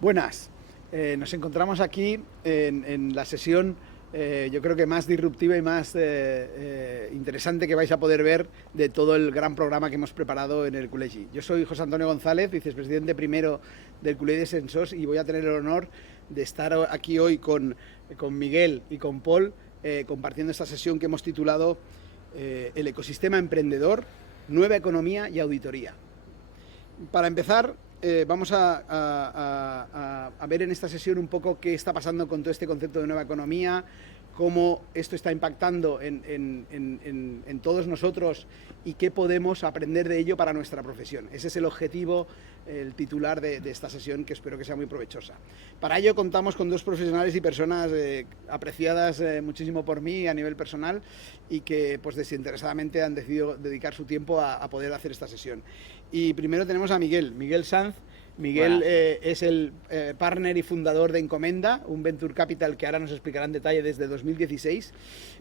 Buenas, nos encontramos aquí en la sesión yo creo que más disruptiva y más interesante que vais a poder ver de todo el gran programa que hemos preparado en el Col·legi. Yo soy José Antonio González, vicepresidente primero del Col·legi de Censors, y voy a tener el honor de estar aquí hoy con Miguel y con Paul compartiendo esta sesión que hemos titulado El ecosistema emprendedor, nueva economía y auditoría. Para empezar, vamos a ver en esta sesión un poco qué está pasando con todo este concepto de nueva economía, cómo esto está impactando en todos nosotros y qué podemos aprender de ello para nuestra profesión. Ese es el objetivo, el titular de esta sesión, que espero que sea muy provechosa. Para ello contamos con dos profesionales y personas apreciadas muchísimo por mí a nivel personal y que pues desinteresadamente han decidido dedicar su tiempo a poder hacer esta sesión. Y primero tenemos a Miguel Sanz. Miguel es el partner y fundador de Encomenda, un venture capital que ahora nos explicará en detalle desde 2016,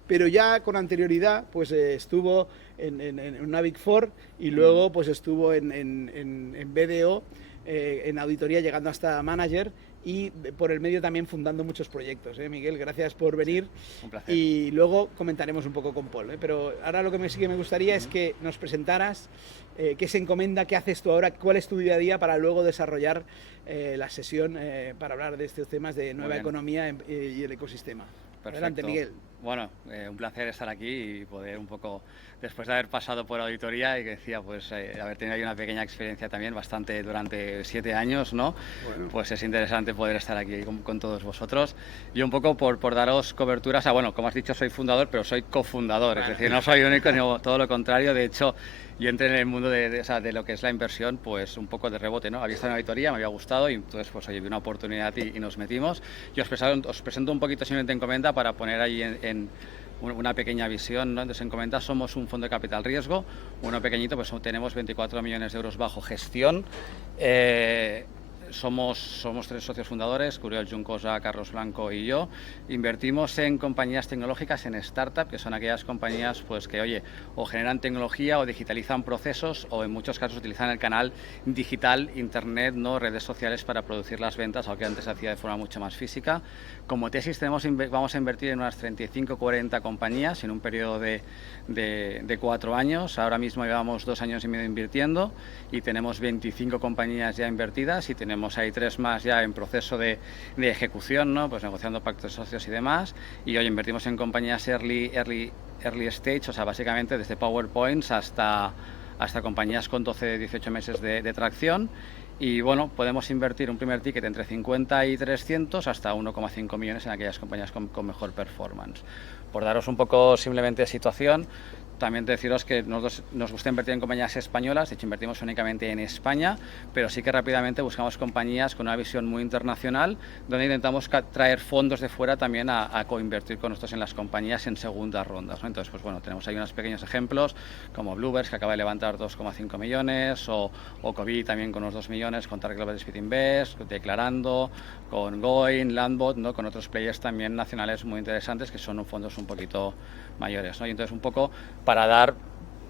pero ya con anterioridad pues estuvo en una Big Four y luego pues estuvo en BDO, en auditoría, llegando hasta manager, y por el medio también fundando muchos proyectos. Miguel, gracias por venir. Sí, un placer. Y luego comentaremos un poco con Paul. Pero ahora lo que sí que me gustaría es que nos presentaras qué se Encomenda, qué haces tú ahora, cuál es tu día a día, para luego desarrollar la sesión para hablar de estos temas de nueva economía y el ecosistema. Perfecto. Adelante, Miguel. Bueno, un placer estar aquí y poder un poco, después de haber pasado por auditoría y que decía, pues haber tenido ahí una pequeña experiencia también, bastante durante 7 años, ¿no? Bueno. Pues es interesante poder estar aquí con todos vosotros. Y un poco por daros cobertura, o sea, bueno, como has dicho, soy fundador, pero soy cofundador, es decir, no soy único, sino todo lo contrario. De hecho, yo entré en el mundo de lo que es la inversión, pues un poco de rebote, ¿no? Había estado en auditoría, me había gustado y entonces pues oye, vi una oportunidad y nos metimos. Y os presento un poquito simplemente Encomenda para poner ahí en una pequeña visión, ¿no? Entonces, Encomenda somos un fondo de capital riesgo, uno pequeñito, pues tenemos 24 millones de euros bajo gestión. Somos 3 socios fundadores, Curiel Juncosa, Carlos Blanco y yo. Invertimos en compañías tecnológicas, en startups, que son aquellas compañías pues que, oye, o generan tecnología o digitalizan procesos o en muchos casos utilizan el canal digital, internet, ¿no? Redes sociales para producir las ventas, aunque antes se hacía de forma mucho más física. Como tesis vamos a invertir en unas 35-40 compañías en un periodo de 4 años. Ahora mismo llevamos 2 años y medio invirtiendo y tenemos 25 compañías ya invertidas y tenemos ahí 3 más ya en proceso de ejecución, ¿no? Pues negociando pactos de socios y demás. Y hoy invertimos en compañías early stage, o sea, básicamente desde PowerPoints hasta compañías con 12-18 meses de tracción. Y bueno, podemos invertir un primer ticket entre 50 y 300 hasta 1,5 millones en aquellas compañías con mejor performance. Por daros un poco simplemente de situación, también deciros que nos gusta invertir en compañías españolas, de hecho invertimos únicamente en España, pero sí que rápidamente buscamos compañías con una visión muy internacional, donde intentamos traer fondos de fuera también a coinvertir con nosotros en las compañías en segundas rondas, ¿no? Entonces, pues bueno, tenemos ahí unos pequeños ejemplos, como Bluebirds, que acaba de levantar 2,5 millones, o Covid también con unos 2 millones, con Target Global Speed Invest, Declarando, con Going, Landbot, ¿no? Con otros players también nacionales muy interesantes, que son fondos un poquito mayores, ¿no? Y entonces un poco para dar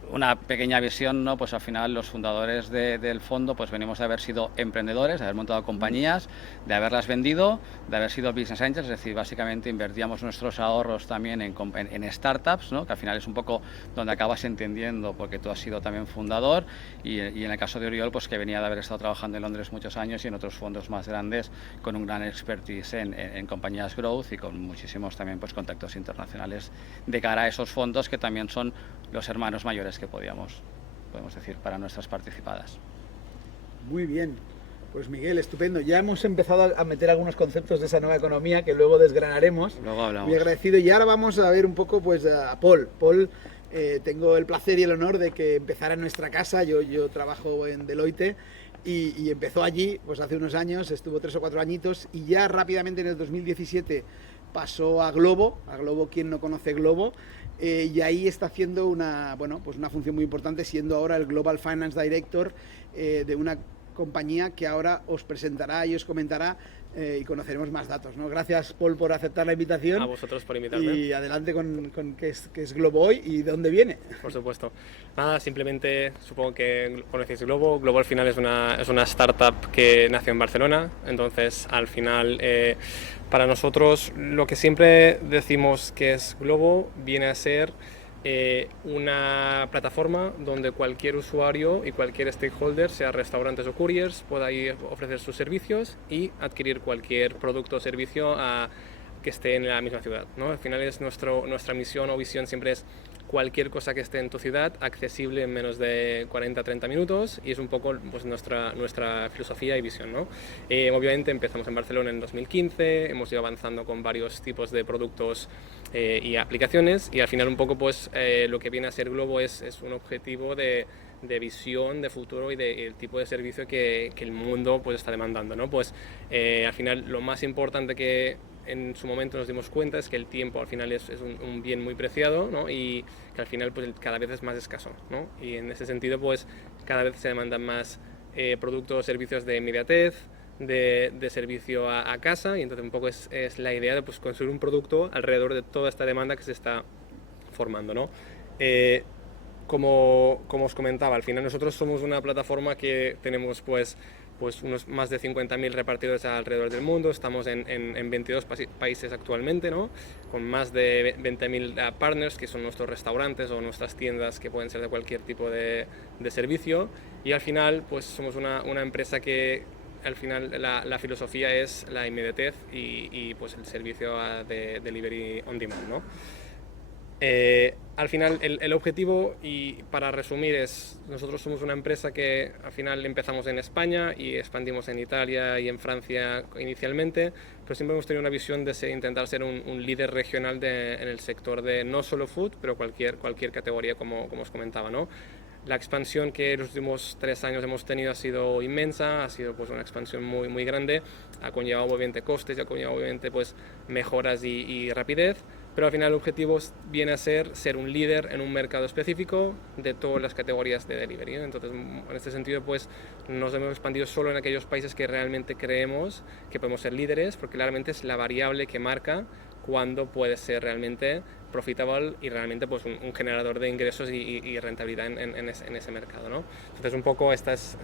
una pequeña visión, ¿no? Pues al final los fundadores del fondo pues venimos de haber sido emprendedores, de haber montado compañías, de haberlas vendido, de haber sido business angels, es decir, básicamente invertíamos nuestros ahorros también en startups, ¿no? Que al final es un poco donde acabas entendiendo, porque tú has sido también fundador y en el caso de Oriol, pues que venía de haber estado trabajando en Londres muchos años y en otros fondos más grandes con un gran expertise en compañías growth y con muchísimos también pues contactos internacionales de cara a esos fondos que también son los hermanos mayores que podemos decir para nuestras participadas. Muy bien, pues Miguel, estupendo. Ya hemos empezado a meter algunos conceptos de esa nueva economía que luego desgranaremos. Luego hablamos. Muy agradecido. Y ahora vamos a ver un poco pues a Paul. Paul, tengo el placer y el honor de que empezara en nuestra casa. Yo trabajo en Deloitte y empezó allí pues hace unos años, estuvo 3 o 4 añitos y ya rápidamente en el 2017 pasó a Globo. ¿Quién no conoce Globo? Y ahí está haciendo una función muy importante, siendo ahora el Global Finance Director de una compañía que ahora os presentará y os comentará y conoceremos más datos, ¿no? Gracias, Paul, por aceptar la invitación. A vosotros por invitarme. Y adelante con qué es Globo hoy y de dónde viene. Por supuesto. Nada, simplemente supongo que conocéis Globo. Globo al final es una startup que nació en Barcelona. Entonces, al final, para nosotros, lo que siempre decimos que es Globo viene a ser una plataforma donde cualquier usuario y cualquier stakeholder, sea restaurantes o couriers, pueda ir a ofrecer sus servicios y adquirir cualquier producto o servicio que esté en la misma ciudad, ¿no? Al final es nuestra misión o visión siempre es cualquier cosa que esté en tu ciudad accesible en menos de 40-30 minutos y es un poco pues, nuestra filosofía y visión, ¿no? Obviamente empezamos en Barcelona en 2015, hemos ido avanzando con varios tipos de productos y aplicaciones y al final un poco pues lo que viene a ser Globo es un objetivo de visión, de futuro y del tipo de servicio que el mundo pues está demandando, ¿no? Pues al final lo más importante que en su momento nos dimos cuenta es que el tiempo al final es un bien muy preciado, ¿no? Y que al final pues cada vez es más escaso, ¿no? Y en ese sentido pues cada vez se demandan más productos o servicios de inmediatez, de servicio a casa y entonces un poco es la idea de pues, construir un producto alrededor de toda esta demanda que se está formando, ¿no? Como os comentaba, al final nosotros somos una plataforma que tenemos pues unos más de 50.000 repartidores alrededor del mundo, estamos en 22 países actualmente, ¿no? Con más de 20.000 partners que son nuestros restaurantes o nuestras tiendas que pueden ser de cualquier tipo de servicio y al final pues somos una empresa que al final la filosofía es la inmediatez y pues el servicio de delivery on demand, ¿no? Al final el objetivo y para resumir es nosotros somos una empresa que al final empezamos en España y expandimos en Italia y en Francia inicialmente, pero siempre hemos tenido una visión de intentar ser un líder regional en el sector de no solo food, pero cualquier categoría como os comentaba, ¿no? La expansión que los últimos 3 años hemos tenido ha sido inmensa, ha sido pues una expansión muy, muy grande, ha conllevado obviamente costes, ha conllevado obviamente pues mejoras y rapidez, pero al final el objetivo viene a ser un líder en un mercado específico de todas las categorías de delivery, ¿no? Entonces en este sentido pues nos hemos expandido solo en aquellos países que realmente creemos que podemos ser líderes, porque claramente es la variable que marca cuándo puede ser realmente profitable y realmente pues un generador de ingresos y rentabilidad en ese mercado, ¿no? Entonces un poco esta es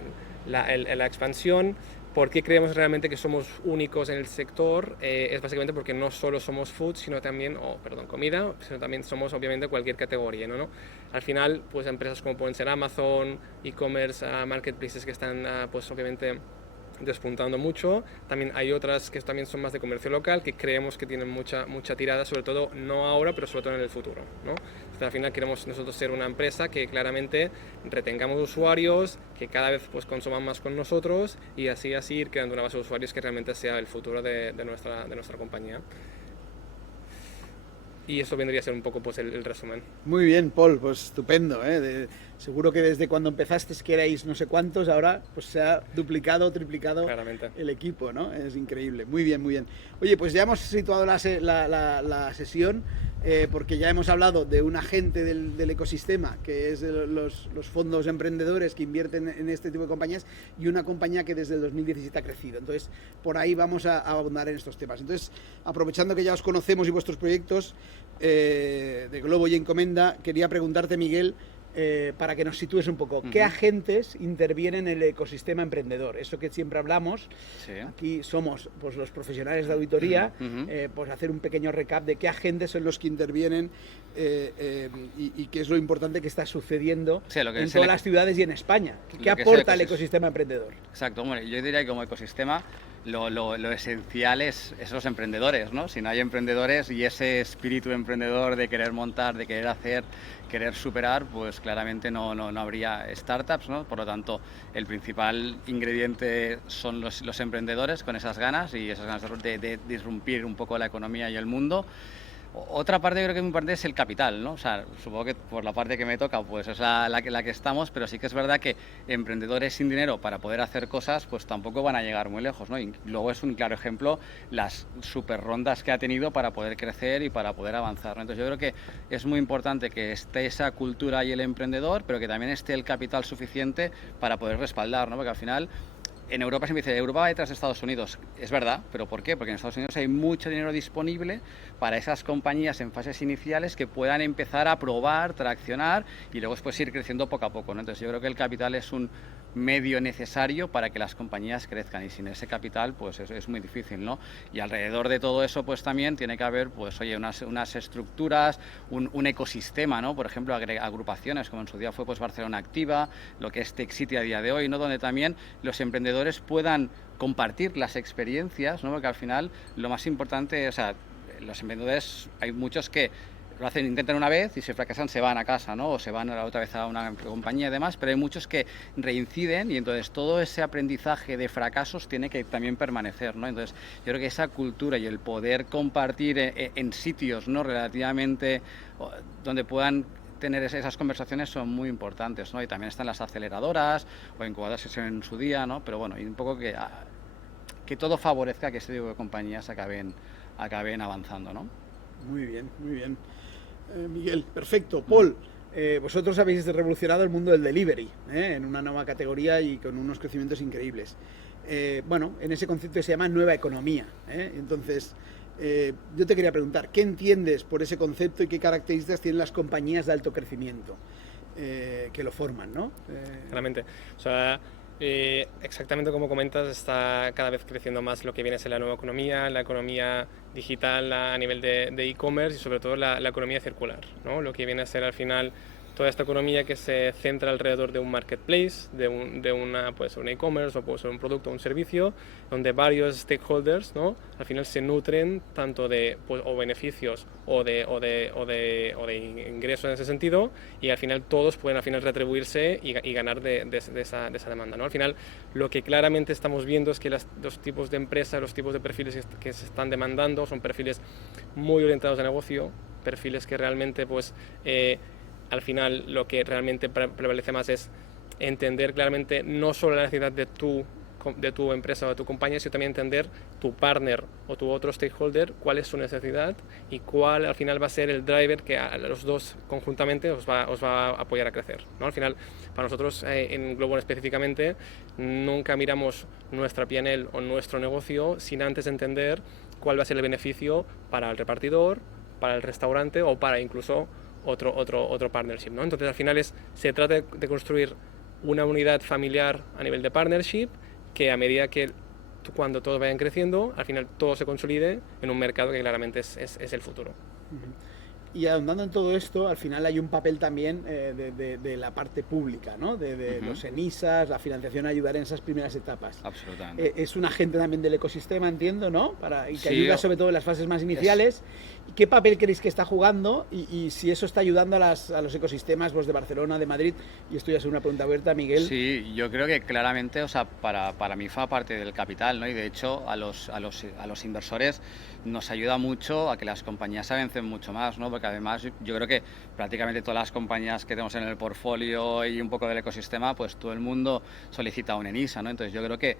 la expansión. ¿Por qué creemos realmente que somos únicos en el sector? Es básicamente porque no solo somos food, sino también, comida, sino también somos obviamente cualquier categoría, ¿no? Al final, pues empresas como pueden ser Amazon, e-commerce, marketplaces que están pues obviamente despuntando mucho. También hay otras que también son más de comercio local que creemos que tienen mucha tirada, sobre todo no ahora, pero sobre todo en el futuro, ¿no? Entonces, al final queremos nosotros ser una empresa que claramente retengamos usuarios, que cada vez pues consuman más con nosotros y así ir creando una base de usuarios que realmente sea el futuro de nuestra compañía. Y eso vendría a ser un poco pues el resumen. Muy bien, Paul, pues estupendo, ¿eh? Seguro que desde cuando empezaste que erais no sé cuántos, ahora pues se ha duplicado, triplicado Claramente. El equipo, ¿no? Es increíble, muy bien, muy bien. Oye, pues ya hemos situado la sesión, porque ya hemos hablado de un agente del ecosistema, que es los fondos emprendedores que invierten en este tipo de compañías, y una compañía que desde el 2017 ha crecido. Entonces, por ahí vamos a abundar en estos temas. Entonces, aprovechando que ya os conocemos y vuestros proyectos de Globo y Encomenda, quería preguntarte, Miguel, para que nos sitúes un poco, ¿qué agentes intervienen en el ecosistema emprendedor? Eso que siempre hablamos, sí. Aquí somos pues, los profesionales de auditoría, pues hacer un pequeño recap de qué agentes son los que intervienen y qué es lo importante que está sucediendo en todas las ciudades y en España. ¿Qué aporta el ecosistema emprendedor? Exacto, bueno, yo diría que como ecosistema lo esencial es los emprendedores, ¿no? Si no hay emprendedores y ese espíritu emprendedor de querer montar, de querer hacer, querer superar, pues claramente no habría startups, ¿no? Por lo tanto, el principal ingrediente son los emprendedores con esas ganas y esas ganas de disrumpir un poco la economía y el mundo. Otra parte, creo que mi parte es el capital, ¿no? O sea, supongo que por la parte que me toca, pues es la que estamos, pero sí que es verdad que emprendedores sin dinero para poder hacer cosas, pues tampoco van a llegar muy lejos, ¿no? Y luego es un claro ejemplo las super rondas que ha tenido para poder crecer y para poder avanzar, ¿no? Entonces yo creo que es muy importante que esté esa cultura y el emprendedor, pero que también esté el capital suficiente para poder respaldar, ¿no? Porque al final en Europa siempre dice, Europa va detrás de Estados Unidos. Es verdad, pero ¿por qué? Porque en Estados Unidos hay mucho dinero disponible para esas compañías en fases iniciales que puedan empezar a probar, traccionar y luego después ir creciendo poco a poco, ¿no? Entonces yo creo que el capital es un medio necesario para que las compañías crezcan, y sin ese capital pues es muy difícil, ¿no? Y alrededor de todo eso pues también tiene que haber pues oye unas estructuras, un ecosistema, ¿no? Por ejemplo, agrupaciones como en su día fue pues Barcelona Activa, lo que es Tech City a día de hoy, ¿no? Donde también los emprendedores puedan compartir las experiencias, ¿no? Porque al final lo más importante, o sea, los emprendedores hay muchos que lo hacen, intentan una vez y si fracasan se van a casa, ¿no? O se van otra vez a una compañía y demás, pero hay muchos que reinciden y entonces todo ese aprendizaje de fracasos tiene que también permanecer, ¿no? Entonces yo creo que esa cultura y el poder compartir en sitios, ¿no? Relativamente donde puedan tener esas conversaciones son muy importantes, ¿no? Y también están las aceleradoras o incubadoras en su día, ¿no? Pero bueno, y un poco que todo favorezca que este tipo de compañías acaben avanzando, ¿no? Muy bien, muy bien. Miguel, perfecto. Paul, vosotros habéis revolucionado el mundo del delivery, en una nueva categoría y con unos crecimientos increíbles. Bueno, en ese concepto se llama nueva economía. Entonces, yo te quería preguntar, ¿qué entiendes por ese concepto y qué características tienen las compañías de alto crecimiento que lo forman, ¿no? Claramente. O sea, exactamente como comentas, está cada vez creciendo más lo que viene a ser la nueva economía, la economía digital a nivel de e-commerce y sobre todo la economía circular, ¿no? Lo que viene a ser al final toda esta economía que se centra alrededor de un marketplace, puede ser un e-commerce o puede ser un producto o un servicio, donde varios stakeholders, ¿no? Al final se nutren tanto de pues, o beneficios o de ingresos en ese sentido, y al final todos pueden al final retribuirse y ganar de esa demanda, ¿no? Al final lo que claramente estamos viendo es que los tipos de empresas, los tipos de perfiles que se están demandando son perfiles muy orientados a negocio, perfiles que realmente pues al final lo que realmente prevalece más es entender claramente no solo la necesidad de tu empresa o de tu compañía, sino también entender tu partner o tu otro stakeholder, cuál es su necesidad y cuál al final va a ser el driver que a los dos conjuntamente os va a apoyar a crecer, ¿no? Al final, para nosotros en Globant específicamente, nunca miramos nuestra P&L o nuestro negocio sin antes entender cuál va a ser el beneficio para el repartidor, para el restaurante o para incluso otro partnership, ¿no? Entonces al final se trata de construir una unidad familiar a nivel de partnership que a medida que cuando todos vayan creciendo, al final todo se consolide en un mercado que claramente es el futuro. Y ahondando en todo esto, al final hay un papel también de la parte pública, ¿no? De los ENISAs, la financiación, ayudar en esas primeras etapas. Absolutamente. Es un agente también del ecosistema, entiendo, ¿no? Y que Sí, ayuda sobre todo en las fases más iniciales. ¿Qué papel creéis que está jugando y si eso está ayudando a los ecosistemas pues, de Barcelona, de Madrid? Y esto ya es una pregunta abierta, Miguel. Sí, yo creo que claramente, o sea, para mí forma parte del capital, ¿no? Y de hecho a los inversores nos ayuda mucho a que las compañías avancen mucho más, ¿no? Porque además yo creo que prácticamente todas las compañías que tenemos en el portfolio y un poco del ecosistema, pues todo el mundo solicita un ENISA, ¿no? Entonces yo creo que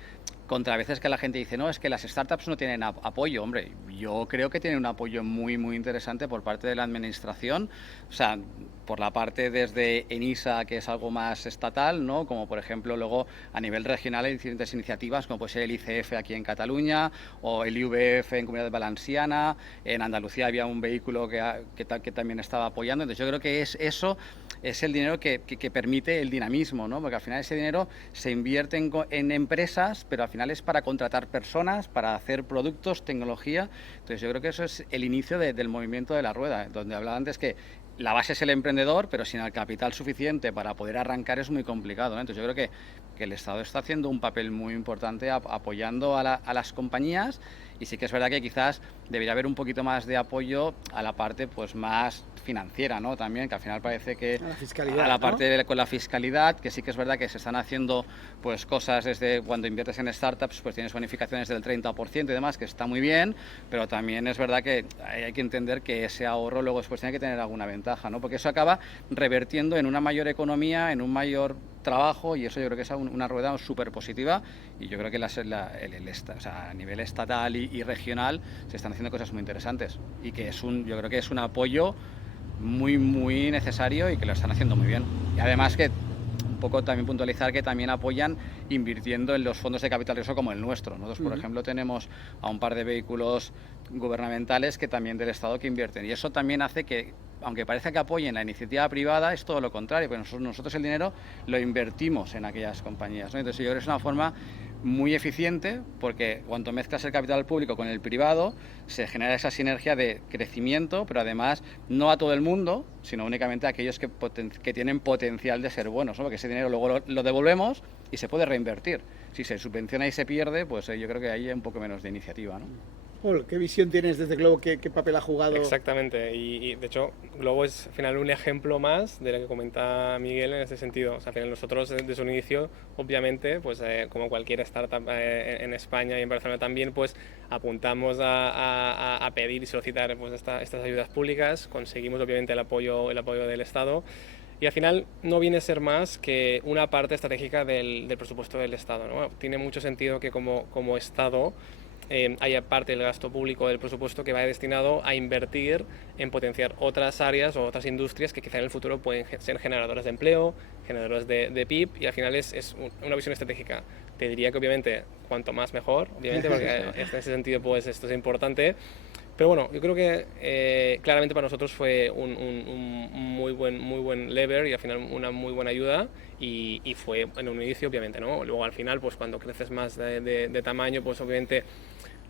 contra veces que la gente dice, no, es que las startups no tienen apoyo, hombre, yo creo que tienen un apoyo muy, muy interesante por parte de la administración, o sea, por la parte desde ENISA, que es algo más estatal, ¿no? Como por ejemplo luego a nivel regional hay diferentes iniciativas, como puede ser el ICF aquí en Cataluña o el IVF en Comunidad Valenciana, en Andalucía había un vehículo que también estaba apoyando, entonces yo creo que eso es el dinero que permite el dinamismo, ¿no? Porque al final ese dinero se invierte en empresas, pero al final es para contratar personas, para hacer productos, tecnología. Entonces yo creo que eso es el inicio del movimiento de la rueda, donde hablaba antes que la base es el emprendedor, pero sin el capital suficiente para poder arrancar es muy complicado, ¿no? Entonces yo creo que el Estado está haciendo un papel muy importante apoyando a las compañías, y sí que es verdad que quizás debería haber un poquito más de apoyo a la parte pues más financiera, ¿no? También, que al final parece que a la fiscalidad, a la ¿no? parte con la fiscalidad, que sí que es verdad que se están haciendo pues cosas desde cuando inviertes en startups, pues tienes bonificaciones del 30% y demás, que está muy bien, pero también es verdad que hay que entender que ese ahorro luego después tiene que tener alguna ventaja, ¿no? Porque eso acaba revertiendo en una mayor economía, en un mayor trabajo, y eso yo creo que es una rueda súper positiva, y yo creo que o sea, a nivel estatal y regional se están haciendo cosas muy interesantes, y que yo creo que es un apoyo muy, muy necesario y que lo están haciendo muy bien. Y además que un poco también puntualizar que también apoyan invirtiendo en los fondos de capital riesgo como el nuestro. Nosotros, por ejemplo, tenemos a un par de vehículos gubernamentales que también del Estado que invierten, y eso también hace que, aunque parezca que apoyen la iniciativa privada, es todo lo contrario, porque nosotros el dinero lo invertimos en aquellas compañías, ¿no? Entonces yo creo que es una forma muy eficiente, porque cuando mezclas el capital público con el privado se genera esa sinergia de crecimiento, pero además no a todo el mundo, sino únicamente a aquellos que tienen potencial de ser buenos, ¿no? Porque ese dinero luego lo devolvemos y se puede reinvertir. Si se subvenciona y se pierde, pues yo creo que ahí hay un poco menos de iniciativa, ¿no? Paul, ¿qué visión tienes desde Globo? ¿Qué papel ha jugado? Exactamente, y de hecho Globo es al final un ejemplo más de lo que comenta Miguel en ese sentido. O sea, al final nosotros desde un inicio, obviamente, pues como cualquier startup en España y en Barcelona también, pues apuntamos a pedir y solicitar pues estas ayudas públicas. Conseguimos obviamente el apoyo del Estado. Y al final no viene a ser más que una parte estratégica del presupuesto del Estado, ¿no? Tiene mucho sentido que como Estado haya parte del gasto público del presupuesto que vaya destinado a invertir en potenciar otras áreas o otras industrias que quizá en el futuro pueden ser generadoras de empleo, generadoras de PIB, y al final es una visión estratégica. Te diría que obviamente cuanto más mejor, obviamente, porque en ese sentido pues esto es importante. Pero bueno, yo creo que claramente para nosotros fue un muy buen lever y al final una muy buena ayuda, y fue en un inicio obviamente, ¿no? Luego al final pues cuando creces más de tamaño pues obviamente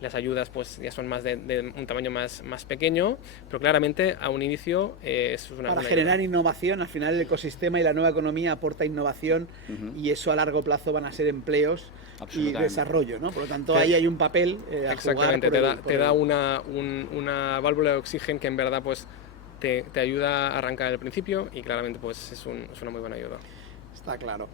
las ayudas pues ya son más de un tamaño más pequeño, pero claramente a un inicio es una para buena generar ayuda. Innovación, al final el ecosistema y la nueva economía aporta innovación, y eso a largo plazo van a ser empleos y desarrollo, ¿no? Por lo tanto, ahí hay un papel a exactamente, jugar. te da una válvula de oxígeno que en verdad pues te ayuda a arrancar el principio, y claramente pues es una muy buena ayuda. Está claro.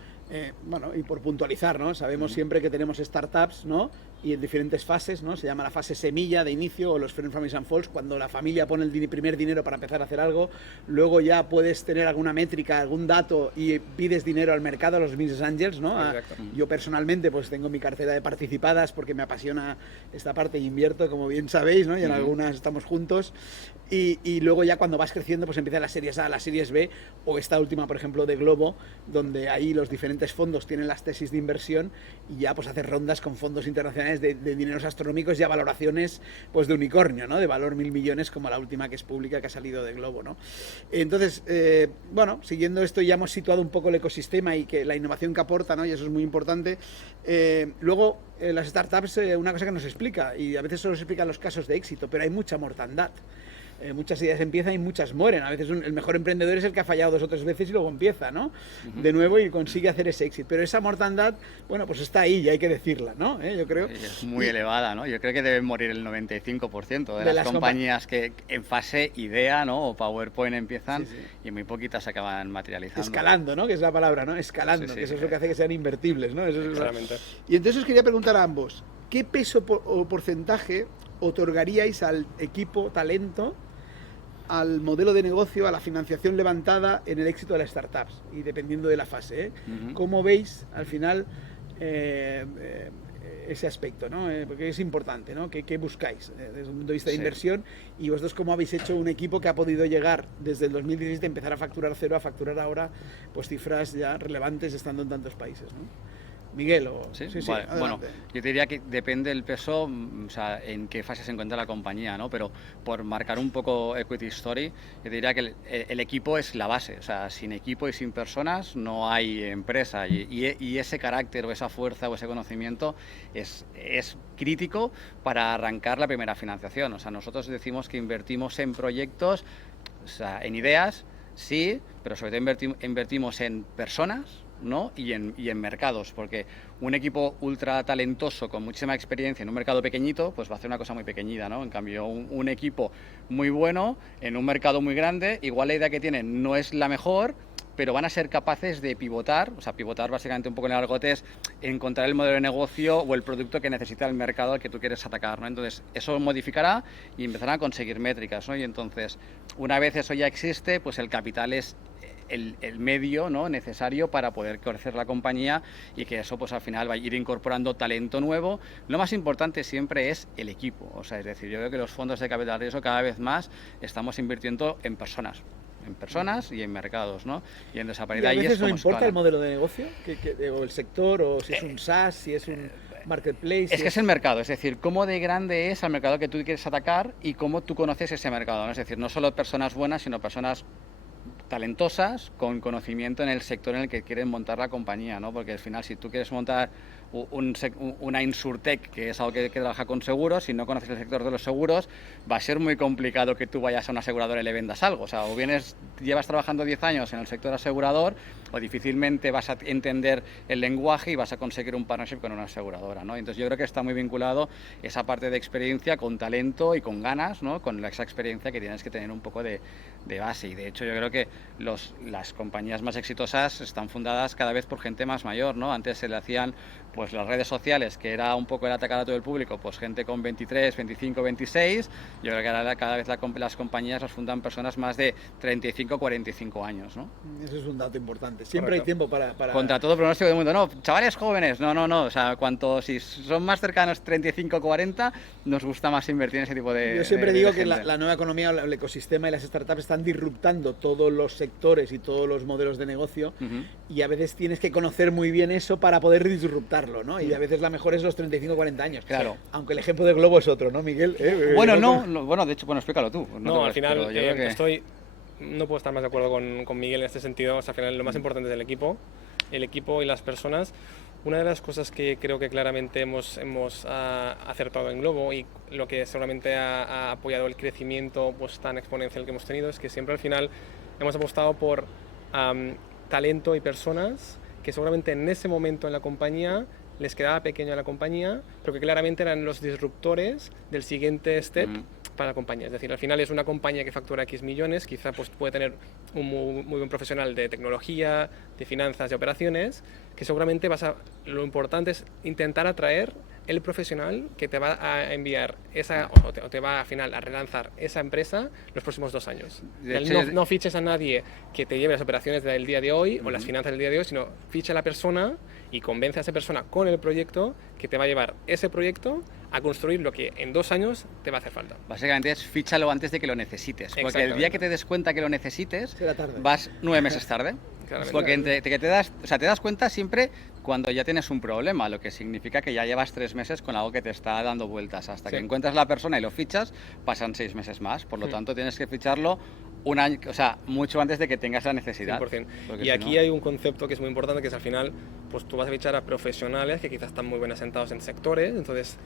Bueno, y por puntualizar, ¿no? Sabemos siempre que tenemos startups, ¿no? Y en diferentes fases, ¿no? Se llama la fase semilla de inicio, o los Friends, Families and Falls, cuando la familia pone el primer dinero para empezar a hacer algo. Luego ya puedes tener alguna métrica, algún dato, y pides dinero al mercado, a los business angels, ¿no? Yo personalmente pues tengo mi cartera de participadas porque me apasiona esta parte y invierto, como bien sabéis, ¿no? Y en algunas estamos juntos. Y luego ya cuando vas creciendo pues empiezan las series A, las series B, o esta última, por ejemplo, de Globo, donde ahí los diferentes fondos tienen las tesis de inversión y ya pues hacer rondas con fondos internacionales de dineros astronómicos y a valoraciones pues de unicornio, ¿no? De valor 1.000 millones, como la última que es pública, que ha salido de Globo, ¿no? Entonces, bueno, siguiendo esto ya hemos situado un poco el ecosistema y que la innovación que aporta, ¿no? Y eso es muy importante. Luego, las startups, una cosa que nos explica, y a veces solo se explican los casos de éxito, pero hay mucha mortandad. Muchas ideas empiezan y muchas mueren. A veces el mejor emprendedor es el que ha fallado 2 o 3 veces y luego empieza, ¿no? De nuevo, y consigue hacer ese éxito. Pero esa mortandad, bueno, pues está ahí y hay que decirla, ¿no? Yo creo. Es muy elevada, ¿no? Yo creo que deben morir el 95% de las compañías que en fase idea, ¿no? O PowerPoint empiezan, y muy poquitas se acaban materializando. Escalando, ¿no? Que es la palabra, ¿no? Escalando, que eso es lo que hace que sean invertibles, ¿no? Eso es claramente. Y entonces os quería preguntar a ambos, ¿qué peso o porcentaje otorgaríais al equipo, talento, al modelo de negocio, a la financiación levantada en el éxito de las startups? Y dependiendo de la fase, ¿eh? ¿Cómo veis al final ese aspecto, ¿no? Porque es importante, ¿no? ¿Qué buscáis desde un punto de vista de inversión? Y vosotros, ¿cómo habéis hecho un equipo que ha podido llegar desde el 2017, empezar a facturar cero, a facturar ahora pues cifras ya relevantes estando en tantos países, ¿no? Miguel, vale. Bueno, yo te diría que depende del peso, o sea, en qué fase se encuentra la compañía, ¿no? Pero por marcar un poco equity story, yo te diría que el equipo es la base. O sea, sin equipo y sin personas no hay empresa, y ese carácter o esa fuerza o ese conocimiento es crítico para arrancar la primera financiación. O sea, nosotros decimos que invertimos en proyectos, o sea, en ideas, sí, pero sobre todo invertimos en personas, ¿no? y en mercados, porque un equipo ultra talentoso con muchísima experiencia en un mercado pequeñito pues va a hacer una cosa muy pequeñita, ¿no? En cambio un equipo muy bueno en un mercado muy grande, igual la idea que tienen no es la mejor, pero van a ser capaces de pivotar. O sea, pivotar básicamente un poco en el argot es encontrar el modelo de negocio o el producto que necesita el mercado al que tú quieres atacar, ¿no? Entonces eso modificará y empezarán a conseguir métricas, ¿no? Y entonces una vez eso ya existe, pues el capital es el medio, ¿no? Necesario para poder crecer la compañía, y que eso pues al final va a ir incorporando talento nuevo. Lo más importante siempre es el equipo. O sea, es decir, yo creo que los fondos de capital riesgo cada vez más estamos invirtiendo en personas. en personas y en mercados, ¿no? Y entonces a partir ¿Y de a ahí veces es no como importa escala. el modelo de negocio? O el sector, o si es un SaaS, si es un marketplace... Es que es el mercado, es decir, cómo de grande es el mercado que tú quieres atacar y cómo tú conoces ese mercado, ¿no? Es decir, no solo personas buenas, sino personas talentosas con conocimiento en el sector en el que quieren montar la compañía, ¿no? Porque al final, si tú quieres montar una Insurtech, que es algo que trabaja con seguros, si no conoces el sector de los seguros, va a ser muy complicado que tú vayas a una aseguradora y le vendas algo. O sea, o llevas trabajando 10 años en el sector asegurador, o difícilmente vas a entender el lenguaje y vas a conseguir un partnership con una aseguradora, ¿no? Entonces yo creo que está muy vinculado esa parte de experiencia con talento y con ganas, ¿no? Con esa experiencia que tienes que tener un poco de base. Y de hecho yo creo que las compañías más exitosas están fundadas cada vez por gente más mayor, ¿no? Antes se le hacían pues las redes sociales, que era un poco el atacar a todo el público, pues gente con 23, 25, 26. Yo creo que ahora cada vez las compañías las fundan personas más de 35, 45 años, ¿no? Eso es un dato importante. Siempre hay tiempo para... Contra todo pronóstico del mundo. No, chavales jóvenes, no. O sea, si son más cercanos 35, 40, nos gusta más invertir en ese tipo de... Yo siempre digo que la nueva economía, el ecosistema y las startups están disruptando todos los sectores y todos los modelos de negocio, y a veces tienes que conocer muy bien eso para poder disruptarlo, ¿no? Y a veces la mejor es los 35 o 40 años. Claro. Aunque el ejemplo de Globo es otro, ¿no, Miguel? Bueno, bueno, de hecho, explícalo tú. No, al final no puedo estar más de acuerdo con Miguel en este sentido. O sea, al final lo más importante es el equipo y las personas. Una de las cosas que creo que claramente hemos acertado en Globo, y lo que seguramente ha apoyado el crecimiento pues tan exponencial que hemos tenido, es que siempre al final hemos apostado por talento y personas que seguramente en ese momento en la compañía les quedaba pequeño a la compañía, pero que claramente eran los disruptores del siguiente step para la compañía. Es decir, al final es una compañía que factura X millones, quizá pues, puede tener un muy buen profesional de tecnología, de finanzas, de operaciones, que seguramente lo importante es intentar atraer el profesional que te va a enviar o te va al final a relanzar esa empresa los próximos 2 años. No fiches a nadie que te lleve las operaciones del día de hoy o las finanzas del día de hoy, sino ficha a la persona y convence a esa persona con el proyecto que te va a llevar ese proyecto a construir lo que en 2 años te va a hacer falta. Básicamente es fíchalo antes de que lo necesites, porque el día que te des cuenta que lo necesites, vas 9 meses tarde. Porque te das cuenta siempre cuando ya tienes un problema, lo que significa que ya llevas 3 meses con algo que te está dando vueltas. Hasta que encuentras la persona y lo fichas, pasan 6 meses más. Por lo tanto, tienes que ficharlo un año, o sea, mucho antes de que tengas la necesidad. 100%. Y aquí hay un concepto que es muy importante, que es al final, pues tú vas a fichar a profesionales que quizás están muy bien asentados en sectores, entonces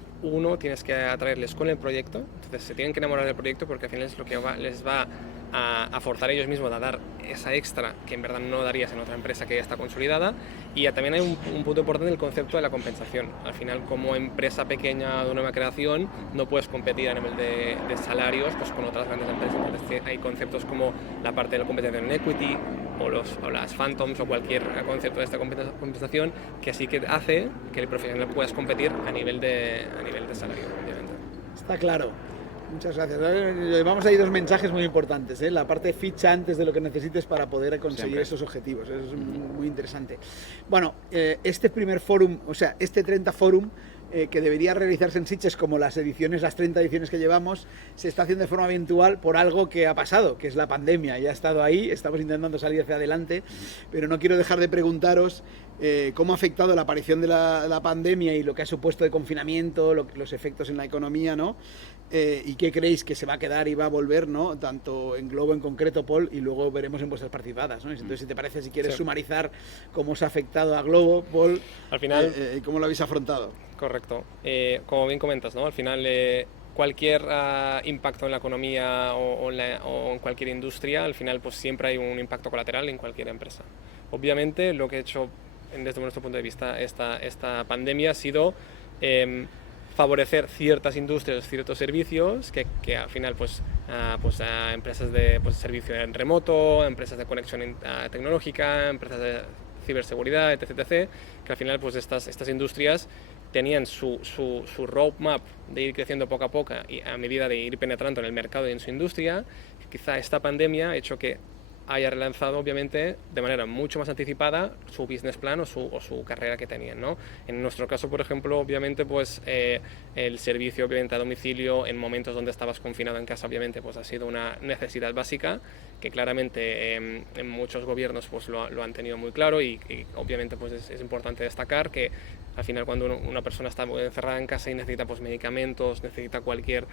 tienes que atraerles con el proyecto, entonces se tienen que enamorar del proyecto porque al final es lo que les va a forzar ellos mismos a dar esa extra que en verdad no darías en otra empresa que ya está consolidada. Y también hay un punto importante, el concepto de la compensación. Al final, como empresa pequeña de nueva creación, no puedes competir a nivel de salarios pues, con otras grandes empresas. Entonces, hay conceptos como la parte de la compensación en equity o las phantoms o cualquier concepto de esta compensación que así que hace que el profesional puedas competir a nivel de salario, obviamente. Está claro. Muchas gracias. Llevamos ahí 2 mensajes muy importantes, ¿eh? La parte de ficha antes de lo que necesites para poder conseguir esos objetivos. Eso es muy interesante. Bueno, este primer fórum, o sea, este 30 Fórum, que debería realizarse en Sitges como las 30 ediciones que llevamos, se está haciendo de forma virtual por algo que ha pasado, que es la pandemia. Ya ha estado ahí, estamos intentando salir hacia adelante, pero no quiero dejar de preguntaros cómo ha afectado la aparición de la pandemia y lo que ha supuesto de confinamiento, los efectos en la economía, ¿no? Y qué creéis que se va a quedar y va a volver, ¿no? Tanto en Globo en concreto, Paul, y luego veremos en vuestras participadas, ¿no? Entonces, si te parece, si quieres sumarizar cómo os ha afectado a Globo, Paul, al final, ¿cómo lo habéis afrontado? Correcto. Como bien comentas, ¿no? Al final, cualquier impacto en la economía o en cualquier industria, al final pues siempre hay un impacto colateral en cualquier empresa. Obviamente, lo que ha hecho desde nuestro punto de vista esta pandemia ha sido favorecer ciertas industrias, ciertos servicios que al final empresas de servicio en remoto, empresas de conexión tecnológica, empresas de ciberseguridad, etc., que al final pues estas industrias tenían su roadmap de ir creciendo poco a poco y a medida de ir penetrando en el mercado y en su industria. Quizá esta pandemia ha hecho que haya relanzado obviamente de manera mucho más anticipada su business plan o su carrera que tenían, ¿no? En nuestro caso, por ejemplo, obviamente pues el servicio obviamente a domicilio en momentos donde estabas confinado en casa obviamente pues ha sido una necesidad básica que claramente en muchos gobiernos pues lo han tenido muy claro y obviamente pues es importante destacar que al final cuando una persona está encerrada en casa y necesita pues medicamentos, necesita cualquier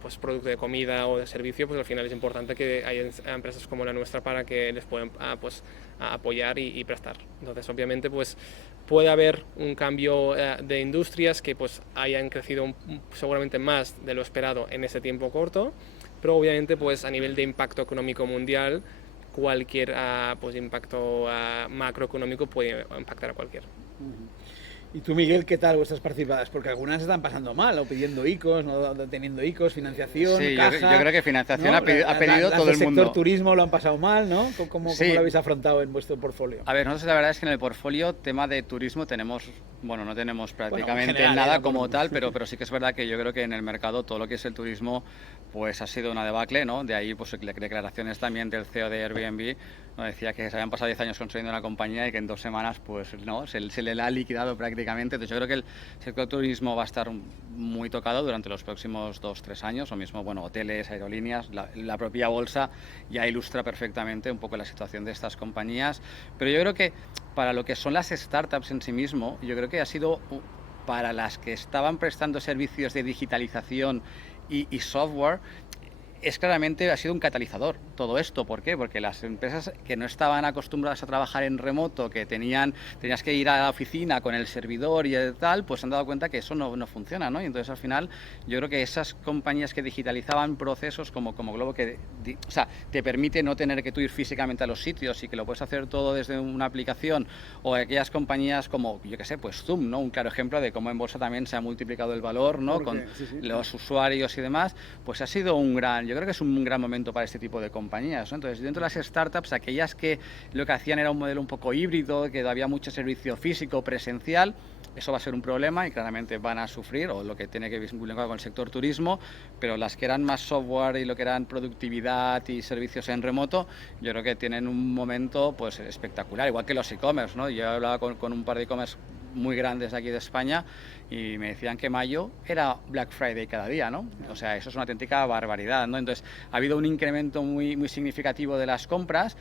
pues producto de comida o de servicio, pues al final es importante que haya empresas como la nuestra para que les puedan pues apoyar y prestar. Entonces obviamente pues puede haber un cambio de industrias que pues hayan crecido seguramente más de lo esperado en ese tiempo corto, pero obviamente pues a nivel de impacto económico mundial cualquier pues impacto macroeconómico puede impactar a cualquiera. ¿Y tú, Miguel, qué tal vuestras participadas? Porque algunas están pasando mal, o pidiendo ICOs, no teniendo ICOs, financiación, sí, caja... Yo creo que financiación, ¿no? ha pedido todo el sector mundo. Turismo lo han pasado mal, ¿no? ¿Cómo Sí. lo habéis afrontado en vuestro portfolio? A ver, nosotros la verdad es que en el portfolio, tema de turismo, tenemos, bueno, no tenemos prácticamente general, nada como tal, pero sí que es verdad que yo creo que en el mercado todo lo que es el turismo, pues ha sido una debacle, ¿no? De ahí, pues declaraciones también del CEO de Airbnb, ¿no? Decía que se habían pasado 10 años construyendo una compañía y que en 2 semanas, pues, no, se le ha liquidado prácticamente. Entonces yo creo que el sector turismo va a estar muy tocado durante los próximos 2-3 años, o mismo, bueno, hoteles, aerolíneas, la propia bolsa ya ilustra perfectamente un poco la situación de estas compañías, pero yo creo que para lo que son las startups en sí mismo, yo creo que ha sido para las que estaban prestando servicios de digitalización y software, es claramente ha sido un catalizador todo esto. ¿Por qué? Porque las empresas que no estaban acostumbradas a trabajar en remoto, que tenías que ir a la oficina con el servidor y tal, pues se han dado cuenta que eso no funciona, ¿no? Y entonces al final yo creo que esas compañías que digitalizaban procesos como Glovo, que o sea, te permite no tener que tú ir físicamente a los sitios y que lo puedes hacer todo desde una aplicación, o aquellas compañías como, yo qué sé, pues Zoom, ¿no? Un claro ejemplo de cómo en bolsa también se ha multiplicado el valor, ¿no? Con los usuarios y demás, pues ha sido yo creo que es un gran momento para este tipo de compañías, ¿no? Entonces, dentro de las startups, aquellas que lo que hacían era un modelo un poco híbrido, que había mucho servicio físico, presencial, eso va a ser un problema y claramente van a sufrir, o lo que tiene que ver vinculado con el sector turismo, pero las que eran más software y lo que eran productividad y servicios en remoto, yo creo que tienen un momento pues espectacular, igual que los e-commerce, ¿no? Yo hablaba con un par de e-commerce muy grandes de aquí de España y me decían que mayo era Black Friday cada día, ¿no? O sea, eso es una auténtica barbaridad, ¿no? Entonces, ha habido un incremento muy significativo de las compras,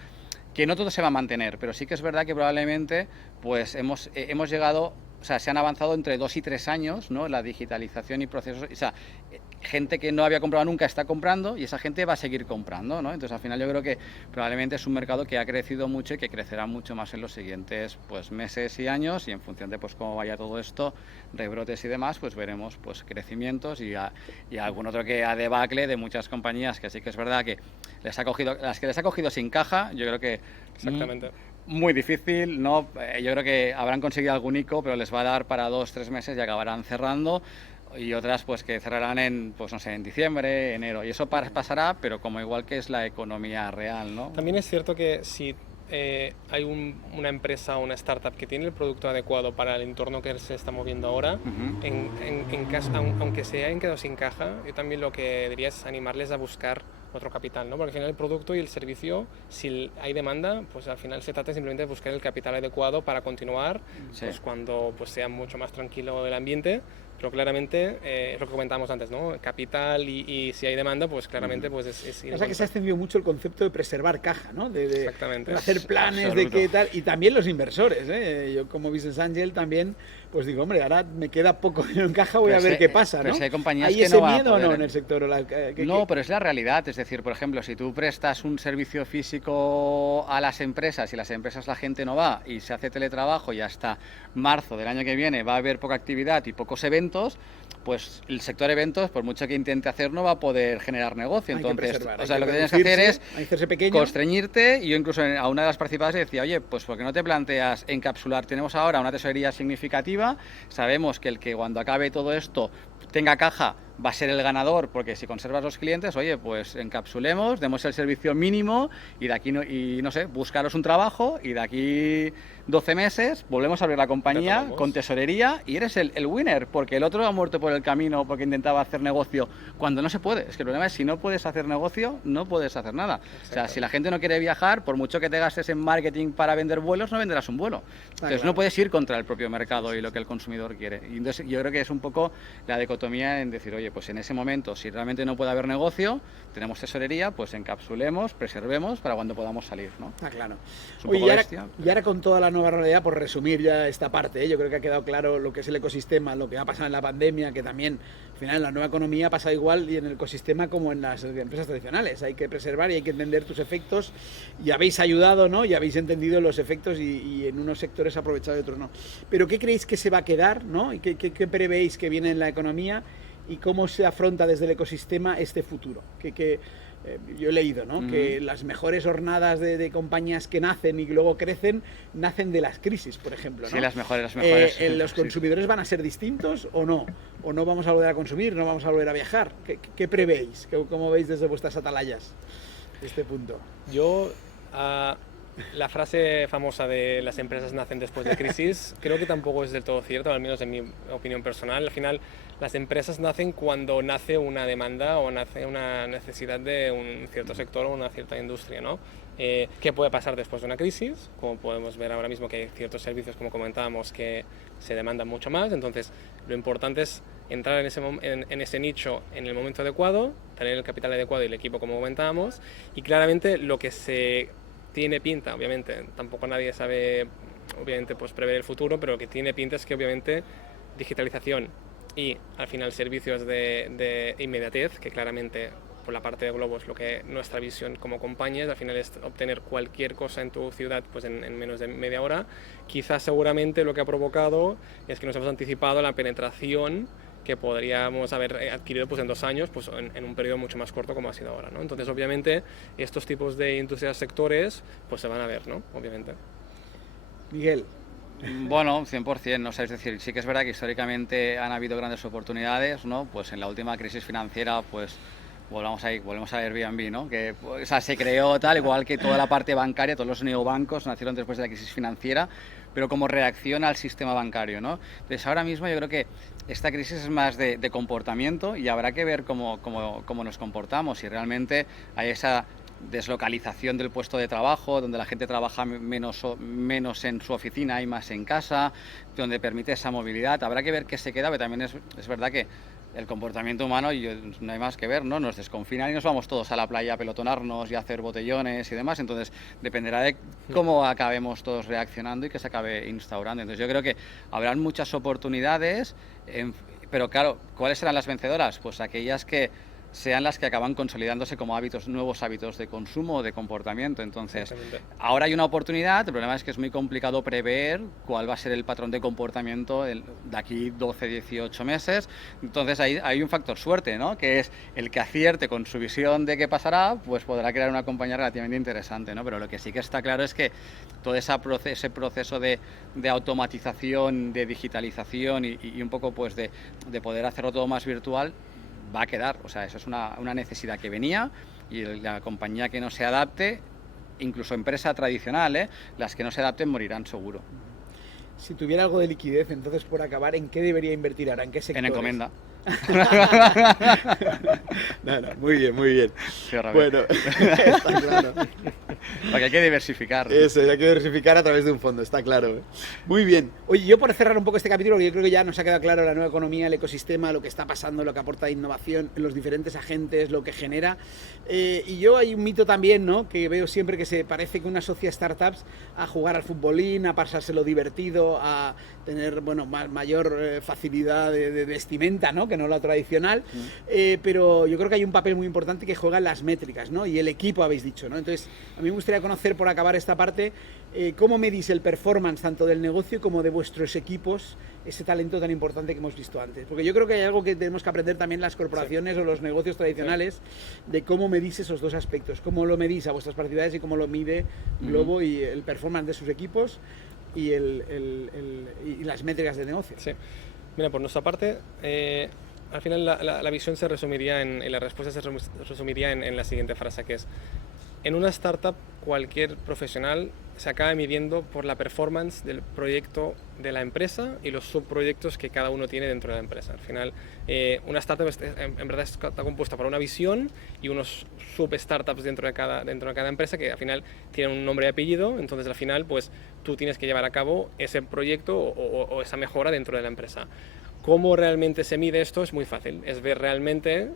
que no todo se va a mantener, pero sí que es verdad que probablemente pues hemos llegado, o sea, se han avanzado entre 2 y 3 años, ¿no? La digitalización y procesos, o sea, gente que no había comprado nunca está comprando y esa gente va a seguir comprando, ¿no? Entonces al final yo creo que probablemente es un mercado que ha crecido mucho y que crecerá mucho más en los siguientes pues meses y años, y en función de pues cómo vaya todo esto, rebrotes y demás, pues veremos pues crecimientos y algún otro que a debacle de muchas compañías que sí que es verdad que las que les ha cogido sin caja, yo creo que exactamente. Muy difícil, ¿no? Yo creo que habrán conseguido algún ICO, pero les va a dar para 2-3 meses y acabarán cerrando, y otras pues que cerrarán en, pues no sé, en diciembre, enero, y eso pasará, pero como igual que es la economía real, ¿no? También es cierto que si hay una empresa o una startup que tiene el producto adecuado para el entorno que se está moviendo ahora, en caso, aunque se hayan quedado sin caja, yo también lo que diría es animarles a buscar otro capital, ¿no? Porque al final el producto y el servicio, si hay demanda, pues al final se trata simplemente de buscar el capital adecuado para continuar, pues cuando pues sea mucho más tranquilo el ambiente, pero claramente es lo que comentábamos antes, ¿no? Capital y si hay demanda, pues claramente pues es o sea que se ha extendido mucho el concepto de preservar caja, ¿no? Exactamente. De hacer planes de qué tal, y también los inversores, ¿eh? Yo como Business Angel también, pues digo, hombre, ahora me queda poco dinero en caja, voy a ver qué pasa, ¿no? Si hay compañías ¿Hay que ese no van a miedo poder, o no en el sector? No, pero es la realidad. Es decir, por ejemplo, si tú prestas un servicio físico a las empresas y las empresas la gente no va y se hace teletrabajo y hasta marzo del año que viene va a haber poca actividad y pocos eventos, pues el sector eventos, por mucho que intente hacer, no va a poder generar negocio. Entonces, o sea, lo que tienes que hacer es constreñirte. Y yo incluso a una de las participadas decía, oye, pues ¿por qué no te planteas encapsular? Tenemos ahora una tesorería significativa, sabemos que el que cuando acabe todo esto tenga caja, va a ser el ganador, porque si conservas los clientes, oye, pues encapsulemos, demos el servicio mínimo y de aquí, no sé, buscaros un trabajo y de aquí 12 meses volvemos a abrir la compañía con tesorería y eres el winner, porque el otro ha muerto por el camino porque intentaba hacer negocio cuando no se puede. Es que el problema es si no puedes hacer negocio, no puedes hacer nada. Exacto. O sea, si la gente no quiere viajar, por mucho que te gastes en marketing para vender vuelos, no venderás un vuelo. Entonces no puedes ir contra el propio mercado y lo que el consumidor quiere. Y entonces yo creo que es un poco la dicotomía en decir, oye, pues en ese momento, si realmente no puede haber negocio, tenemos tesorería, pues encapsulemos, preservemos para cuando podamos salir, ¿no? Claro. Es un poco bestia. Y ahora con toda la nueva realidad, por resumir ya esta parte, yo creo que ha quedado claro lo que es el ecosistema, lo que va a pasar en la pandemia, que también al final en la nueva economía ha pasado igual y en el ecosistema como en las empresas tradicionales. Hay que preservar y hay que entender tus efectos y habéis ayudado, ¿no? Y habéis entendido los efectos y en unos sectores aprovechado y otros no. Pero ¿qué creéis que se va a quedar, ¿no? ¿Y qué prevéis que viene en la economía y cómo se afronta desde el ecosistema este futuro? Yo he leído, ¿no? Que las mejores hornadas de compañías que nacen y luego crecen, nacen de las crisis, por ejemplo, ¿no? Sí, las mejores. ¿Los consumidores van a ser distintos o no? ¿O no vamos a volver a consumir, no vamos a volver a viajar? ¿Qué prevéis? ¿Cómo veis desde vuestras atalayas este punto? Yo, la frase famosa de las empresas nacen después de crisis, creo que tampoco es del todo cierto, al menos en mi opinión personal. Al final, las empresas nacen cuando nace una demanda o nace una necesidad de un cierto sector o una cierta industria, ¿no? ¿Qué puede pasar después de una crisis? Como podemos ver ahora mismo que hay ciertos servicios, como comentábamos, que se demandan mucho más. Entonces, lo importante es entrar en ese nicho en el momento adecuado, tener el capital adecuado y el equipo, como comentábamos, y claramente lo que se tiene pinta, obviamente, tampoco nadie sabe, obviamente, pues prever el futuro, pero lo que tiene pinta es que, obviamente, digitalización y, al final, servicios de inmediatez, que claramente, por la parte de Glovo, es lo que nuestra visión como compañía es, al final, es obtener cualquier cosa en tu ciudad pues en menos de media hora. Quizás, seguramente, lo que ha provocado es que nos hemos anticipado la penetración que podríamos haber adquirido pues en 2 años, pues en un periodo mucho más corto como ha sido ahora, ¿no? Entonces, obviamente, estos tipos de industrias, sectores, pues se van a ver, ¿no? Obviamente. Miguel. Bueno, 100%, ¿no? O sea, es decir, sí que es verdad que históricamente han habido grandes oportunidades, ¿no? Pues en la última crisis financiera, pues volvemos a Airbnb, ¿no? Que, o sea, se creó tal, igual que toda la parte bancaria, todos los neobancos nacieron después de la crisis financiera, pero como reacción al sistema bancario, ¿no? Entonces, ahora mismo yo creo que esta crisis es más de comportamiento y habrá que ver cómo nos comportamos, si realmente hay esa deslocalización del puesto de trabajo, donde la gente trabaja menos en su oficina y más en casa, donde permite esa movilidad. Habrá que ver qué se queda, pero también es verdad que el comportamiento humano, y no hay más que ver, ¿no? Nos desconfinan y nos vamos todos a la playa a pelotonarnos y a hacer botellones y demás, entonces dependerá de cómo acabemos todos reaccionando y que se acabe instaurando. Entonces yo creo que habrán muchas oportunidades, pero claro, ¿cuáles serán las vencedoras? Pues aquellas que sean las que acaban consolidándose como nuevos hábitos de consumo o de comportamiento. Entonces, ahora hay una oportunidad, el problema es que es muy complicado prever cuál va a ser el patrón de comportamiento de aquí 12, 18 meses. Entonces, hay un factor suerte, ¿no? Que es el que acierte con su visión de qué pasará, pues podrá crear una compañía relativamente interesante, ¿no? Pero lo que sí que está claro es que todo ese proceso de automatización, de digitalización y un poco pues de poder hacerlo todo más virtual, va a quedar. O sea, eso es una necesidad que venía y la compañía que no se adapte, incluso empresa tradicional, las que no se adapten morirán seguro. Si tuviera algo de liquidez, entonces, por acabar, ¿en qué debería invertir ahora? ¿En qué sectores? En encomienda. No, muy bien, muy bien. Sí, bueno, está claro. Porque hay que diversificar. Eso, hay que diversificar a través de un fondo, está claro. Muy bien. Oye, yo por cerrar un poco este capítulo, yo creo que ya nos ha quedado claro la nueva economía, el ecosistema, lo que está pasando, lo que aporta de innovación, los diferentes agentes, lo que genera. Y yo hay un mito también, ¿no? Que veo siempre que se parece que una asocia startups a jugar al futbolín, a pasárselo divertido, a tener, bueno, mayor facilidad de vestimenta, ¿no? Que no la tradicional. Pero yo creo que hay un papel muy importante que juegan las métricas, ¿no? Y el equipo, habéis dicho, ¿no? Entonces, a mí me gustaría conocer, por acabar esta parte, cómo medís el performance tanto del negocio como de vuestros equipos, ese talento tan importante que hemos visto antes. Porque yo creo que hay algo que tenemos que aprender también las corporaciones o los negocios tradicionales, de cómo medís esos dos aspectos, cómo lo medís a vuestras participaciones y cómo lo mide Glovo y el performance de sus equipos y las métricas de negocio. Sí. Mira, por nuestra parte, al final la visión se resumiría en la respuesta se resumiría en la siguiente frase, que es: en una startup cualquier profesional se acaba midiendo por la performance del proyecto de la empresa y los subproyectos que cada uno tiene dentro de la empresa. Al final, una startup en verdad está compuesta por una visión y unos sub-startups dentro de cada empresa que al final tienen un nombre y apellido. Entonces, al final, pues tú tienes que llevar a cabo ese proyecto o esa mejora dentro de la empresa. ¿Cómo realmente se mide esto? Es muy fácil. Es ver realmente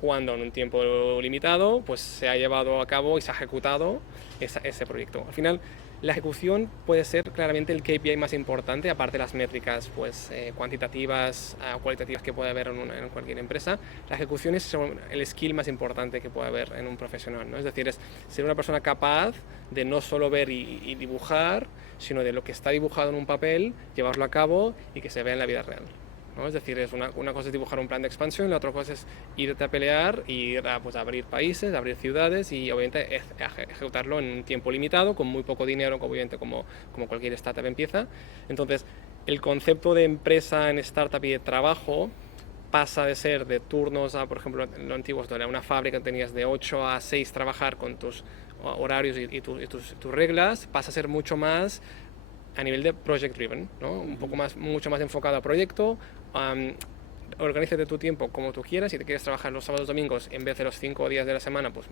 cuando en un tiempo limitado pues se ha llevado a cabo y se ha ejecutado ese proyecto. Al final, la ejecución puede ser claramente el KPI más importante, aparte de las métricas pues, cuantitativas o cualitativas que puede haber en cualquier empresa. La ejecución es el skill más importante que puede haber en un profesional, ¿no? Es decir, es ser una persona capaz de no solo ver y dibujar, sino de lo que está dibujado en un papel, llevarlo a cabo y que se vea en la vida real, ¿no? Es decir, una cosa es dibujar un plan de expansión, la otra cosa es irte a pelear y ir a, pues, a abrir países, a abrir ciudades y obviamente ejecutarlo en un tiempo limitado, con muy poco dinero, obviamente como cualquier startup empieza. Entonces, el concepto de empresa en startup y de trabajo pasa de ser de turnos a, por ejemplo, en lo antiguo, en una fábrica tenías de 8 a 6 trabajar con tus horarios y tus reglas, pasa a ser mucho más a nivel de project driven, ¿no? Mucho más enfocado a proyecto. Organízate tu tiempo como tú quieras. Si te quieres trabajar los sábados, domingos en vez de los 5 días de la semana, pues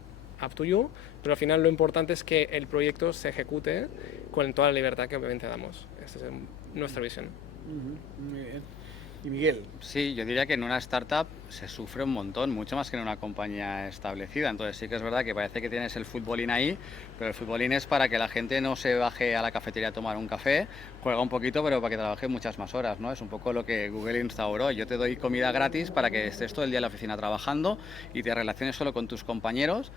up to you. Pero al final lo importante es que el proyecto se ejecute con toda la libertad que obviamente damos. Esa es nuestra visión. Muy bien. ¿Y Miguel? Sí, yo diría que en una startup se sufre un montón, mucho más que en una compañía establecida. Entonces sí que es verdad que parece que tienes el futbolín ahí, pero el futbolín es para que la gente no se baje a la cafetería a tomar un café, juega un poquito, pero para que trabaje muchas más horas, ¿no? Es un poco lo que Google instauró. Yo te doy comida gratis para que estés todo el día en la oficina trabajando y te relaciones solo con tus compañeros.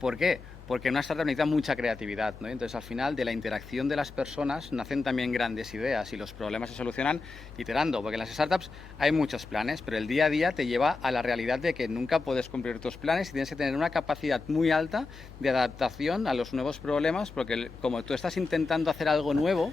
¿Por qué? Porque en una startup necesita mucha creatividad, ¿no? Entonces, al final, de la interacción de las personas nacen también grandes ideas y los problemas se solucionan iterando, porque en las startups hay muchos planes, pero el día a día te lleva a la realidad de que nunca puedes cumplir tus planes y tienes que tener una capacidad muy alta de adaptación a los nuevos problemas, porque como tú estás intentando hacer algo nuevo,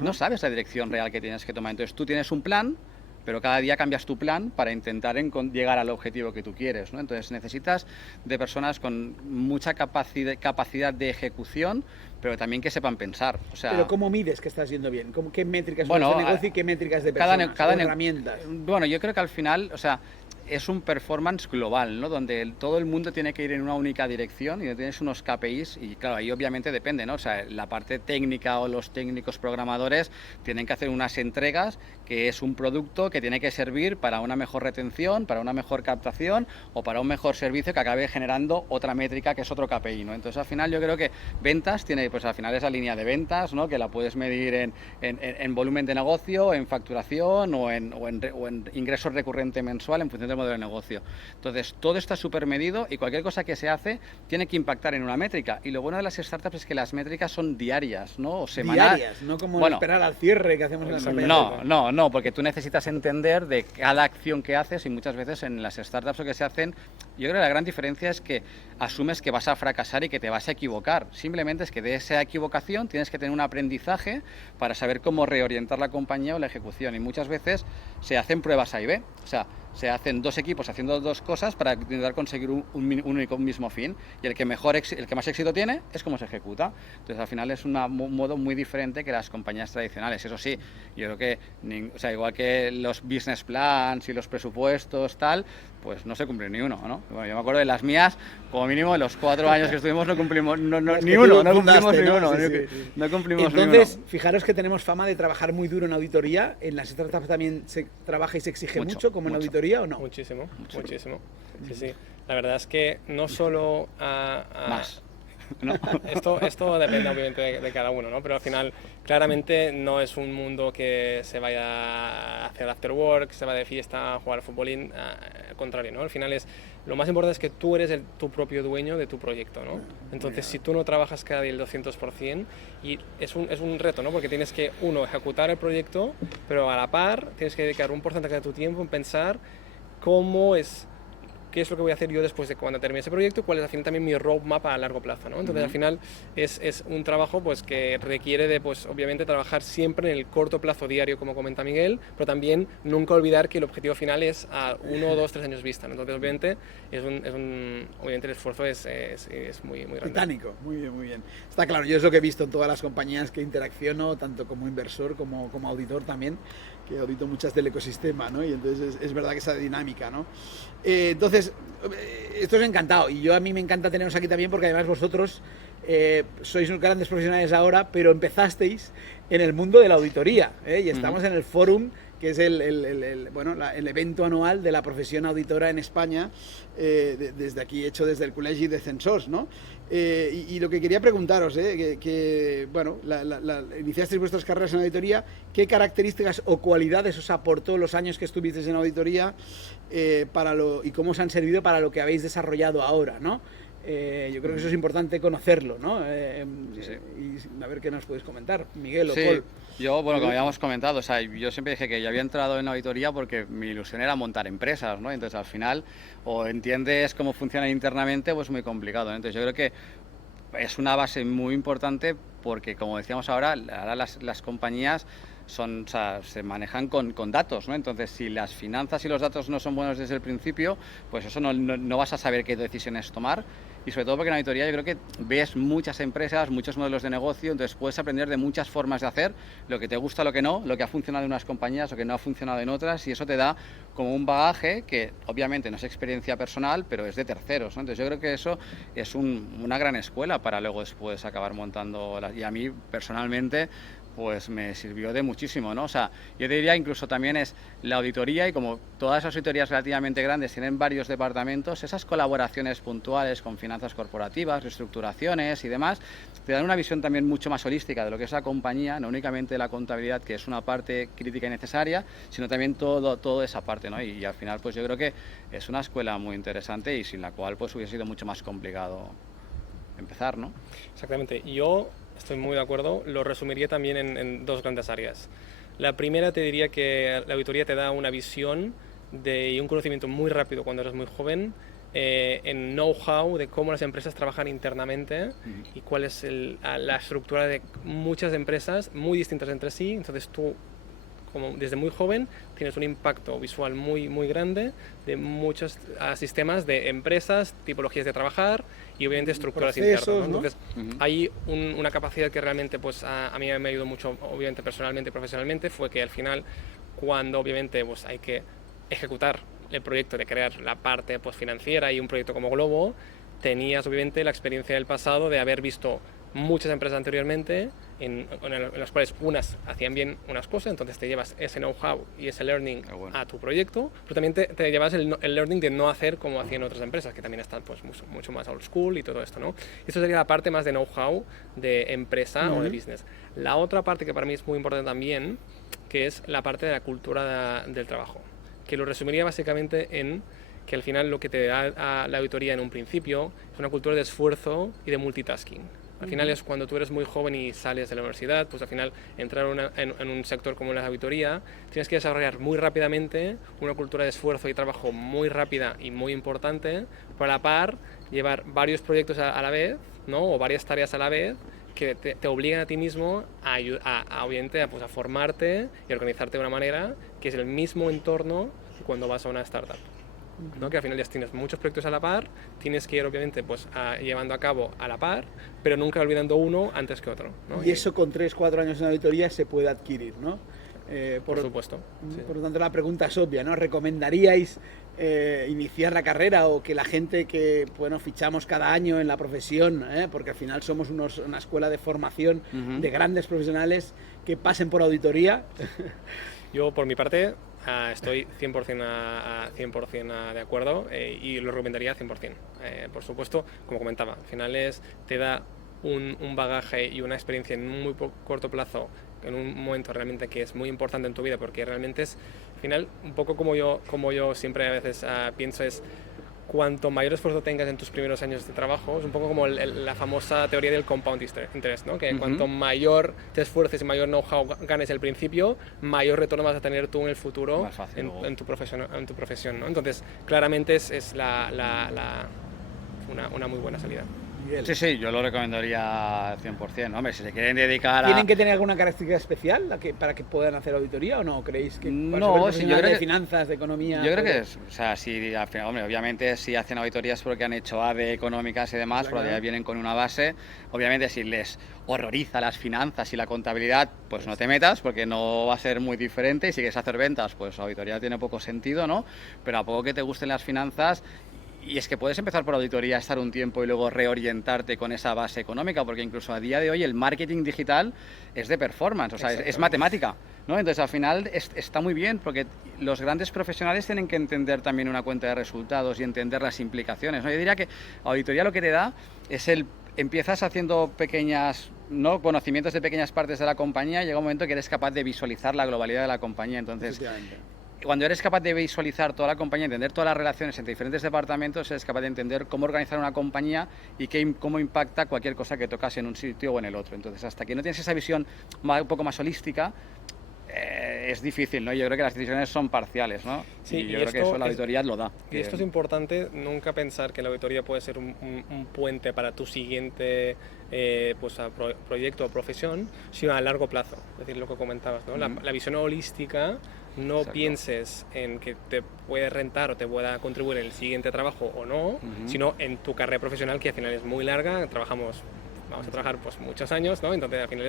no sabes la dirección real que tienes que tomar. Entonces, tú tienes un plan, pero cada día cambias tu plan para intentar llegar al objetivo que tú quieres, ¿no? Entonces necesitas de personas con mucha capacidad de ejecución, pero también que sepan pensar. O sea, ¿pero cómo mides que estás yendo bien? ¿Qué métricas bueno, de negocio y qué métricas de personas? cada herramientas. Bueno, yo creo que al final, o sea, es un performance global, ¿no? Donde todo el mundo tiene que ir en una única dirección y tienes unos KPIs y claro, ahí obviamente depende, ¿no? O sea, la parte técnica o los técnicos programadores tienen que hacer unas entregas que es un producto que tiene que servir para una mejor retención, para una mejor captación o para un mejor servicio que acabe generando otra métrica que es otro KPI, ¿no? Entonces al final yo creo que ventas tiene, pues al final esa línea de ventas, ¿no? Que la puedes medir en volumen de negocio, en facturación o en ingreso recurrente mensual en función del modelo de negocio. Entonces todo está súper medido y cualquier cosa que se hace tiene que impactar en una métrica. Y lo bueno de las startups es que las métricas son diarias, ¿no? O semanales. Diarias, no como esperar al cierre que hacemos en las empresas. No, porque tú necesitas entender de cada acción que haces y muchas veces en las startups lo que se hacen, yo creo que la gran diferencia es que asumes que vas a fracasar y que te vas a equivocar. Simplemente es que de esa equivocación tienes que tener un aprendizaje para saber cómo reorientar la compañía o la ejecución. Y muchas veces se hacen pruebas A y B. O sea, se hacen dos equipos haciendo dos cosas para intentar conseguir un mismo fin. Y el que más éxito tiene es cómo se ejecuta. Entonces, al final es un modo muy diferente que las compañías tradicionales. Eso sí, yo creo que, o sea, igual que los business plans y los presupuestos, tal, pues no se cumple ni uno, ¿no? Bueno, yo me acuerdo de las mías, como mínimo en los 4 años que estuvimos no cumplimos ni uno. No cumplimos ni uno. Entonces, fijaros que tenemos fama de trabajar muy duro en auditoría. ¿En las startups también se trabaja y se exige mucho como en auditoría o no? Muchísimo. Sí, sí. La verdad es que no solo más. No. Esto depende obviamente de cada uno, ¿no? Pero al final claramente no es un mundo que se vaya a hacer after work, se va de fiesta a jugar al futbolín, al contrario, ¿no? Al final lo más importante es que tú eres tu propio dueño de tu proyecto, ¿no? Entonces si tú no trabajas cada día el 200%, y es un reto, ¿no? Porque tienes que, ejecutar el proyecto, pero a la par tienes que dedicar un porcentaje de tu tiempo en pensar cómo es qué es lo que voy a hacer yo después de cuando termine ese proyecto y cuál es al final también mi roadmap a largo plazo, ¿no? Entonces al final es un trabajo pues que requiere de pues obviamente trabajar siempre en el corto plazo diario, como comenta Miguel, pero también nunca olvidar que el objetivo final es a 1, 2, 3 años vista, ¿no? Entonces obviamente obviamente el esfuerzo es muy grande. Titánico, muy bien, muy bien. Está claro, yo es lo que he visto en todas las compañías que interacciono, tanto como inversor como auditor también, que audito muchas del ecosistema, ¿no? Y entonces es verdad que esa dinámica, ¿no? Entonces, esto es encantado, y a mí me encanta teneros aquí también porque además vosotros sois grandes profesionales ahora, pero empezasteis en el mundo de la auditoría, y estamos en el Fórum, que es el evento anual de la profesión auditora en España, desde aquí, hecho desde el Col·legi de Censors, ¿no? Y lo que quería preguntaros, bueno, iniciasteis vuestras carreras en auditoría, ¿qué características o cualidades os aportó los años que estuvisteis en auditoría y cómo os han servido para lo que habéis desarrollado ahora, ¿no? Yo creo que eso es importante conocerlo, ¿no? Sí. Y a ver qué nos puedes comentar, Miguel o Sí, Paul. yo, bueno, como habíamos comentado, o sea, yo siempre dije que yo había entrado en auditoría porque mi ilusión era montar empresas, ¿no? Entonces, al final, o entiendes cómo funcionan internamente, pues muy complicado, ¿no? Entonces, yo creo que es una base muy importante porque, como decíamos ahora las compañías o sea, se manejan con datos, ¿no? Entonces, si las finanzas y los datos no son buenos desde el principio, pues eso no vas a saber qué decisiones tomar. Y sobre todo porque en auditoría yo creo que ves muchas empresas, muchos modelos de negocio, entonces puedes aprender de muchas formas de hacer, lo que te gusta, lo que no, lo que ha funcionado en unas compañías, lo que no ha funcionado en otras, y eso te da como un bagaje que obviamente no es experiencia personal, pero es de terceros, ¿no? Entonces yo creo que eso es una gran escuela para luego después acabar montando, y a mí personalmente pues me sirvió de muchísimo, ¿no? O sea, yo te diría incluso también es la auditoría, y como todas las auditorías relativamente grandes tienen varios departamentos, esas colaboraciones puntuales con finanzas corporativas, reestructuraciones y demás, te dan una visión también mucho más holística de lo que es la compañía, no únicamente la contabilidad, que es una parte crítica y necesaria, sino también toda esa parte, ¿no? Y al final pues yo creo que es una escuela muy interesante y sin la cual pues hubiese sido mucho más complicado empezar, ¿no? Exactamente. Yo estoy muy de acuerdo. Lo resumiría también en dos grandes áreas. La primera te diría que la auditoría te da una visión y un conocimiento muy rápido cuando eres muy joven en know-how de cómo las empresas trabajan internamente y cuál es la estructura de muchas empresas muy distintas entre sí. Entonces tú, como desde muy joven, tienes un impacto visual muy grande de muchos sistemas de empresas, tipologías de trabajar y obviamente estructuras internas, ¿no? Entonces hay una capacidad que realmente pues a mí me ayudó mucho, obviamente personalmente y profesionalmente, fue que al final cuando obviamente pues hay que ejecutar el proyecto de crear la parte pues financiera y un proyecto como Globo, tenías obviamente la experiencia del pasado de haber visto muchas empresas anteriormente en las cuales unas hacían bien unas cosas, entonces te llevas ese know-how y ese learning a tu proyecto, pero también te llevas el learning de no hacer como hacían otras empresas, que también están pues mucho más old school y todo esto, ¿no? Esto sería la parte más de know-how de empresa o de business. La otra parte que para mí es muy importante también, que es la parte de la cultura del trabajo, que lo resumiría básicamente en que al final lo que te da la auditoría en un principio es una cultura de esfuerzo y de multitasking. Al final es cuando tú eres muy joven y sales de la universidad, pues al final entrar en un sector como la auditoría, tienes que desarrollar muy rápidamente una cultura de esfuerzo y trabajo muy rápida y muy importante, para a la par llevar varios proyectos a la vez, ¿no? O varias tareas a la vez, que te obligan a ti mismo obviamente a formarte y organizarte de una manera que es el mismo entorno que cuando vas a una startup, ¿no? Que al final ya tienes muchos proyectos a la par, tienes que ir obviamente pues llevando a cabo a la par, pero nunca olvidando uno antes que otro, ¿no? Y eso con 3-4 años en auditoría se puede adquirir, ¿no? Por supuesto. Sí. Por lo tanto, la pregunta es obvia, ¿no? ¿Recomendaríais iniciar la carrera o que la gente que, bueno, fichamos cada año en la profesión, porque al final somos una escuela de formación de grandes profesionales, que pasen por auditoría? Yo, por mi parte, estoy 100% de acuerdo y lo recomendaría 100%. Por supuesto, como comentaba, al final te da un bagaje y una experiencia en un muy corto plazo, en un momento realmente que es muy importante en tu vida, porque realmente es, al final, un poco como yo siempre a veces pienso, es cuanto mayor esfuerzo tengas en tus primeros años de trabajo, es un poco como la famosa teoría del compound interest, ¿no? Que cuanto mayor te esfuerces y mayor know-how ganes al principio, mayor retorno vas a tener tú en el futuro en tu profesión, ¿no? Entonces, claramente es una muy buena salida. Sí, sí, yo lo recomendaría al 100%. Hombre, si se quieren dedicar a... ¿Tienen que tener alguna característica especial para que puedan hacer auditoría o no? ¿Creéis que no, si yo creo de finanzas, de economía? Yo creo que es, o sea, si al final, hombre, obviamente si hacen auditorías porque han hecho ADE económicas y demás, Claro. ya vienen con una base. Obviamente si les horroriza las finanzas y la contabilidad, pues no te metas porque no va a ser muy diferente, y si quieres hacer ventas, pues auditoría tiene poco sentido, ¿no? Pero a poco que te gusten las finanzas. Y es que puedes empezar por auditoría, estar un tiempo y luego reorientarte con esa base económica, porque incluso a día de hoy el marketing digital es de performance, o sea, es matemática, ¿no? Entonces al final está muy bien, porque los grandes profesionales tienen que entender también una cuenta de resultados y entender las implicaciones, ¿no? Yo diría que auditoría lo que te da es empiezas haciendo pequeñas, ¿no?, conocimientos de pequeñas partes de la compañía, y llega un momento que eres capaz de visualizar la globalidad de la compañía. Entonces, cuando eres capaz de visualizar toda la compañía, entender todas las relaciones entre diferentes departamentos, eres capaz de entender cómo organizar una compañía y cómo impacta cualquier cosa que tocas en un sitio o en el otro. Entonces, hasta que no tienes esa visión un poco más holística, es difícil, ¿no? Yo creo que las decisiones son parciales, ¿no? Sí, y yo creo que eso la auditoría lo da. Y esto es importante, nunca pensar que la auditoría puede ser un puente para tu siguiente proyecto o profesión, sino a largo plazo. Es decir, lo que comentabas, ¿no? La visión holística. No Exacto. Pienses en que te puede rentar o te pueda contribuir en el siguiente trabajo o no, sino en tu carrera profesional, que al final es muy larga. Vamos a trabajar pues muchos años, ¿no? Entonces al final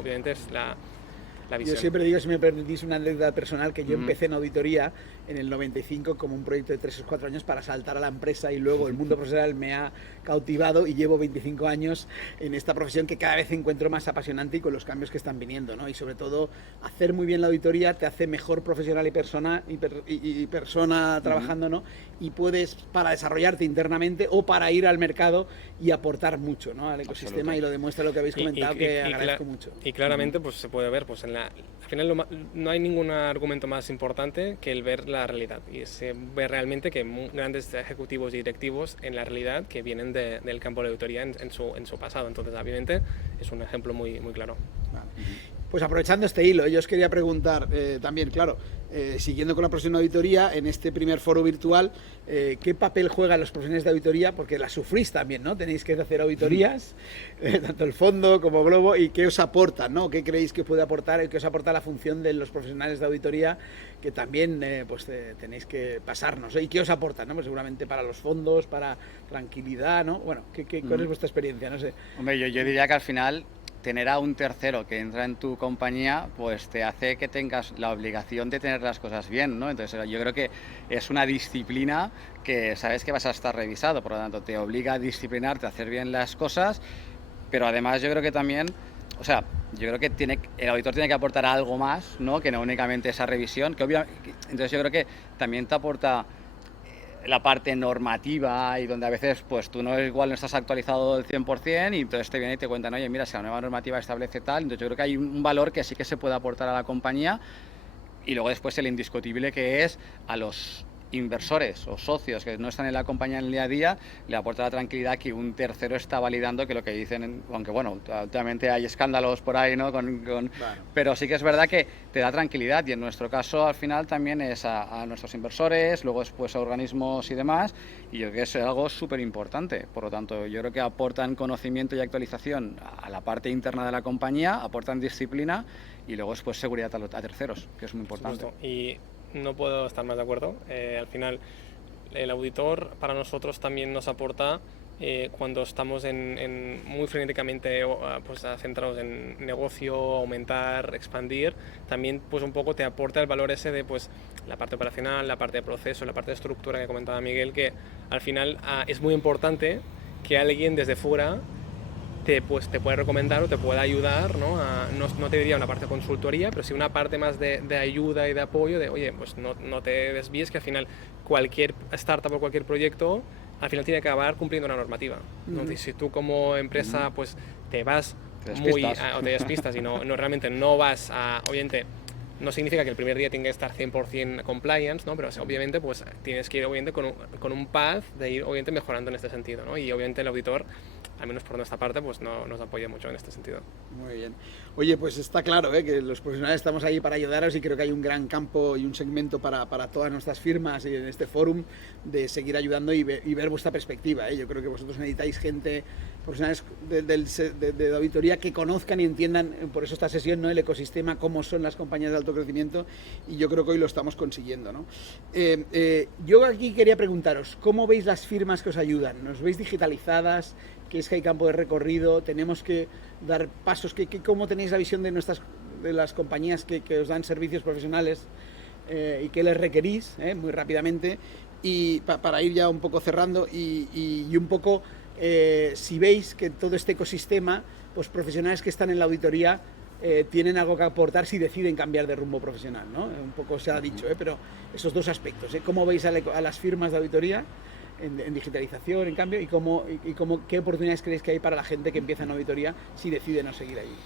obviamente es la visión. Yo siempre digo, si me permitís una anécdota personal, que yo empecé en auditoría en el 95 como un proyecto de 3 o 4 años para saltar a la empresa, y luego el mundo profesional me ha cautivado y llevo 25 años en esta profesión que cada vez encuentro más apasionante, y con los cambios que están viniendo, ¿no? Y sobre todo, hacer muy bien la auditoría te hace mejor profesional y persona trabajando, ¿no? Y puedes, para desarrollarte internamente o para ir al mercado y aportar mucho, ¿no?, al ecosistema, y lo demuestra lo que habéis comentado, que agradezco mucho. Y claramente pues se puede ver, pues al final no hay ningún argumento más importante que el ver la realidad, y se ve realmente que grandes ejecutivos y directivos en la realidad que vienen del campo de auditoría en su pasado. Entonces obviamente es un ejemplo muy, muy claro. Vale. Pues aprovechando este hilo, yo os quería preguntar también, claro, siguiendo con la profesión de auditoría, en este primer foro virtual, ¿qué papel juegan los profesionales de auditoría? Porque las sufrís también, ¿no? Tenéis que hacer auditorías, tanto el fondo como Globo, y ¿qué os aportan, ¿no? ¿Qué creéis que puede aportar, qué os aporta la función de los profesionales de auditoría, que también tenéis que pasarnos, ¿eh? ¿Y qué os aportan, ¿no? Pues seguramente para los fondos, para tranquilidad, ¿no? Bueno, ¿cuál es vuestra experiencia? No sé. Hombre, yo diría que al final tener a un tercero que entra en tu compañía, pues te hace que tengas la obligación de tener las cosas bien, ¿no? Entonces yo creo que es una disciplina que sabes que vas a estar revisado, por lo tanto te obliga a disciplinarte, a hacer bien las cosas, pero además yo creo que también, o sea, yo creo que el auditor tiene que aportar algo más, ¿no?, que no únicamente esa revisión, entonces yo creo que también te aporta la parte normativa, y donde a veces pues tú igual no estás actualizado del 100%, y entonces te viene y te cuentan, oye, mira, si la nueva normativa establece tal. Entonces yo creo que hay un valor que sí que se puede aportar a la compañía, y luego después el indiscutible que es a los inversores o socios que no están en la compañía en el día a día, le aporta la tranquilidad que un tercero está validando que lo que dicen, aunque bueno, últimamente hay escándalos por ahí, ¿no? Pero sí que es verdad que te da tranquilidad, y en nuestro caso al final también es a nuestros inversores, luego después a organismos y demás, y yo creo que es algo súper importante. Por lo tanto, yo creo que aportan conocimiento y actualización a la parte interna de la compañía, aportan disciplina, y luego después seguridad a terceros, que es muy importante. Y no puedo estar más de acuerdo. Al final, el auditor para nosotros también nos aporta cuando estamos muy frenéticamente pues, centrados en negocio, aumentar, expandir. También pues un poco te aporta el valor ese de pues, la parte operacional, la parte de proceso, la parte de estructura que comentaba Miguel, que al final es muy importante que alguien desde fuera te puede recomendar o te pueda ayudar, ¿no? No te diría una parte de consultoría, pero sí una parte más de ayuda y de apoyo, de oye, pues no te desvíes, que al final cualquier startup o cualquier proyecto al final tiene que acabar cumpliendo una normativa, ¿no? Si tú como empresa pues te vas o te despistas y realmente no vas a, obviamente, no significa que el primer día tenga que estar 100% compliance, ¿no? Pero obviamente pues tienes que ir obviamente con un path de ir obviamente mejorando en este sentido, ¿no? Y obviamente el auditor, al menos por nuestra parte, pues nos apoya mucho en este sentido. Muy bien. Oye, pues está claro, que los profesionales estamos ahí para ayudaros y creo que hay un gran campo y un segmento para todas nuestras firmas y en este fórum de seguir ayudando y ver vuestra perspectiva. Yo creo que vosotros necesitáis gente, profesionales de auditoría que conozcan y entiendan, por eso esta sesión, ¿no? El ecosistema, cómo son las compañías de alto crecimiento, y yo creo que hoy lo estamos consiguiendo, ¿no? Yo aquí quería preguntaros, ¿cómo veis las firmas que os ayudan? ¿Nos veis digitalizadas? ¿Qué es que hay campo de recorrido? ¿Tenemos que dar pasos? ¿Cómo tenéis la visión de las compañías que os dan servicios profesionales y qué les requerís muy rápidamente? Y para ir ya un poco cerrando y un poco si veis que todo este ecosistema, pues profesionales que están en la auditoría tienen algo que aportar si deciden cambiar de rumbo profesional, ¿no? Un poco se ha dicho, pero esos dos aspectos, ¿cómo veis a las firmas de auditoría en digitalización, en cambio, y qué oportunidades creéis que hay para la gente que empieza en auditoría si decide no seguir ahí?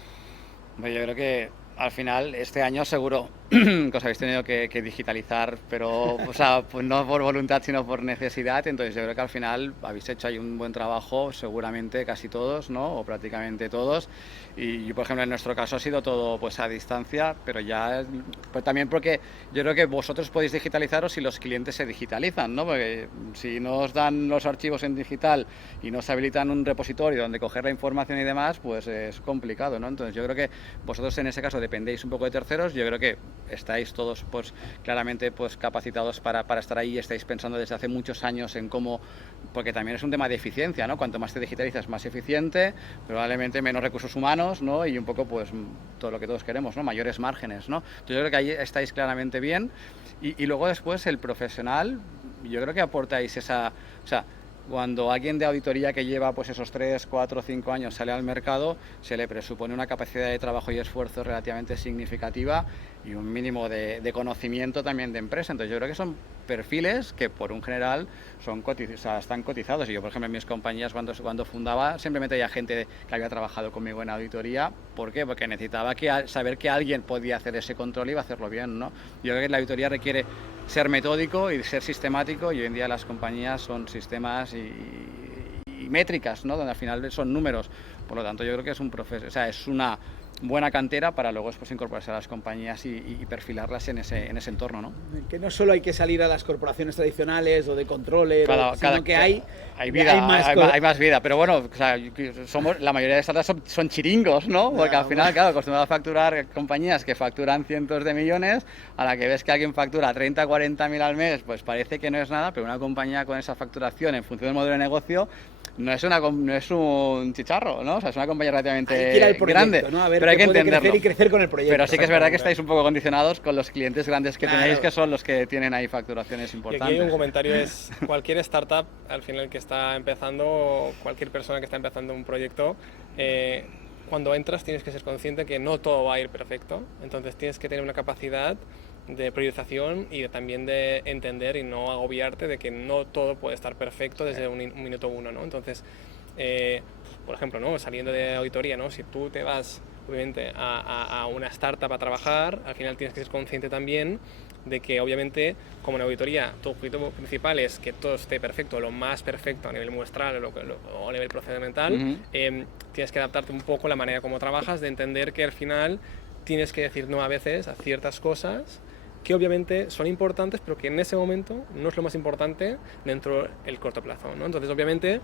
Bueno, yo creo que al final este año seguro que os habéis tenido que digitalizar, pero o sea, pues no por voluntad sino por necesidad. Entonces yo creo que al final habéis hecho ahí un buen trabajo, seguramente casi todos, ¿no? O prácticamente todos. Y por ejemplo en nuestro caso ha sido todo pues a distancia, pero ya pues también porque yo creo que vosotros podéis digitalizaros si los clientes se digitalizan, ¿no? Porque si no os dan los archivos en digital y no os habilitan un repositorio donde coger la información y demás, pues es complicado, ¿no? Entonces yo creo que vosotros en ese caso dependéis un poco de terceros. Yo creo que estáis todos pues claramente pues capacitados para estar ahí, y estáis pensando desde hace muchos años en cómo, porque también es un tema de eficiencia, ¿no? Cuanto más te digitalizas, más eficiente, probablemente menos recursos humanos, ¿no? Y un poco pues todo lo que todos queremos, ¿no? Mayores márgenes, ¿no? Entonces yo creo que ahí estáis claramente bien, y luego después el profesional, yo creo que aportáis esa, o sea, cuando alguien de auditoría que lleva pues esos 3, 4, 5 años sale al mercado, se le presupone una capacidad de trabajo y esfuerzo relativamente significativa y un mínimo de conocimiento también de empresa. Entonces yo creo que son perfiles que por un general están cotizados. Y yo, por ejemplo, en mis compañías cuando fundaba, simplemente había gente que había trabajado conmigo en auditoría. ¿Por qué? Porque necesitaba saber que alguien podía hacer ese control y iba a hacerlo bien, ¿no? Yo creo que la auditoría requiere ser metódico y ser sistemático, y hoy en día las compañías son sistemas y métricas, ¿no? Donde al final son números. Por lo tanto, yo creo que es una buena cantera para luego después incorporarse a las compañías y perfilarlas en ese entorno, ¿no? Que no solo hay que salir a las corporaciones tradicionales o de controles, sino que hay más vida, pero bueno, o sea, la mayoría de startups son chiringos, ¿no? Porque al final, claro, acostumbrado a facturar compañías que facturan cientos de millones, a la que ves que alguien factura 30, 40 mil al mes, pues parece que no es nada, pero una compañía con esa facturación en función del modelo de negocio no es un chicharro, ¿no? O sea, es una compañía relativamente grande, ¿no? A ver, pero hay que entenderlo. Crecer con el proyecto. Pero sí que es verdad que estáis un poco condicionados con los clientes grandes que tenéis, que son los que tienen ahí facturaciones importantes. Y aquí hay un comentario, es cualquier startup, al final que está empezando, cualquier persona que está empezando un proyecto, cuando entras tienes que ser consciente que no todo va a ir perfecto, entonces tienes que tener una capacidad de priorización y también de entender y no agobiarte de que no todo puede estar perfecto desde un minuto uno, ¿no? Entonces, por ejemplo, ¿no? Saliendo de auditoría, ¿no? Si tú te vas obviamente a una startup a trabajar, al final tienes que ser consciente también de que obviamente como en auditoría tu objetivo principal es que todo esté perfecto, lo más perfecto a nivel muestral o a nivel procedimental. Tienes que adaptarte un poco a la manera como trabajas, de entender que al final tienes que decir no a veces a ciertas cosas que obviamente son importantes, pero que en ese momento no es lo más importante dentro del corto plazo, ¿no? Entonces, obviamente,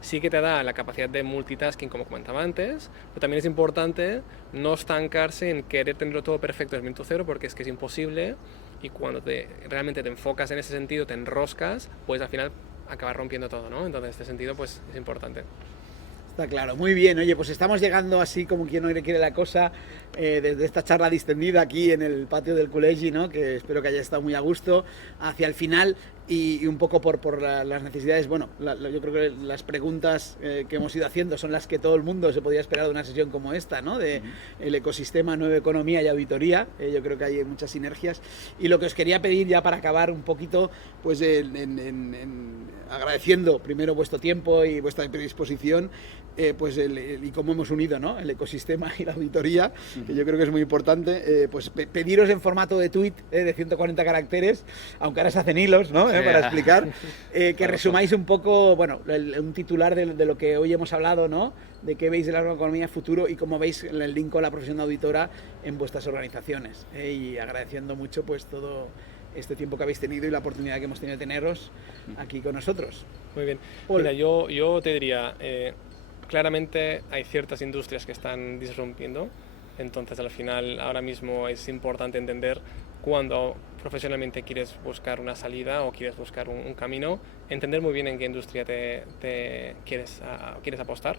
sí que te da la capacidad de multitasking, como comentaba antes, pero también es importante no estancarse en querer tenerlo todo perfecto desde el minuto cero, porque es que es imposible, y cuando realmente te enfocas en ese sentido, te enroscas, pues al final acabas rompiendo todo, ¿no? Entonces, en este sentido, pues es importante. Está claro, muy bien. Oye, pues estamos llegando así como quien no quiere la cosa, desde esta charla distendida aquí en el patio del Col·legi, ¿no? Que espero que haya estado muy a gusto, hacia el final. y un poco por las necesidades, bueno, yo creo que las preguntas que hemos ido haciendo son las que todo el mundo se podía esperar de una sesión como esta, ¿no? De el ecosistema, nueva economía y auditoría. Yo creo que hay muchas sinergias. Y lo que os quería pedir ya para acabar un poquito, pues agradeciendo primero vuestro tiempo y vuestra predisposición, pues y cómo hemos unido, ¿no?, el ecosistema y la auditoría, que yo creo que es muy importante, pues pediros en formato de tweet de 140 caracteres, aunque ahora se hacen hilos, ¿no?, para explicar, que resumáis un poco, bueno, un titular de lo que hoy hemos hablado, ¿no?, de qué veis de la nueva economía futuro y cómo veis el link con la profesión de auditora en vuestras organizaciones, y agradeciendo mucho pues todo este tiempo que habéis tenido y la oportunidad que hemos tenido de teneros aquí con nosotros. Muy bien. Mira, yo te diría, claramente hay ciertas industrias que están disrumpiendo, entonces al final ahora mismo es importante entender cuando profesionalmente quieres buscar una salida o quieres buscar un camino, entender muy bien en qué industria te quieres apostar.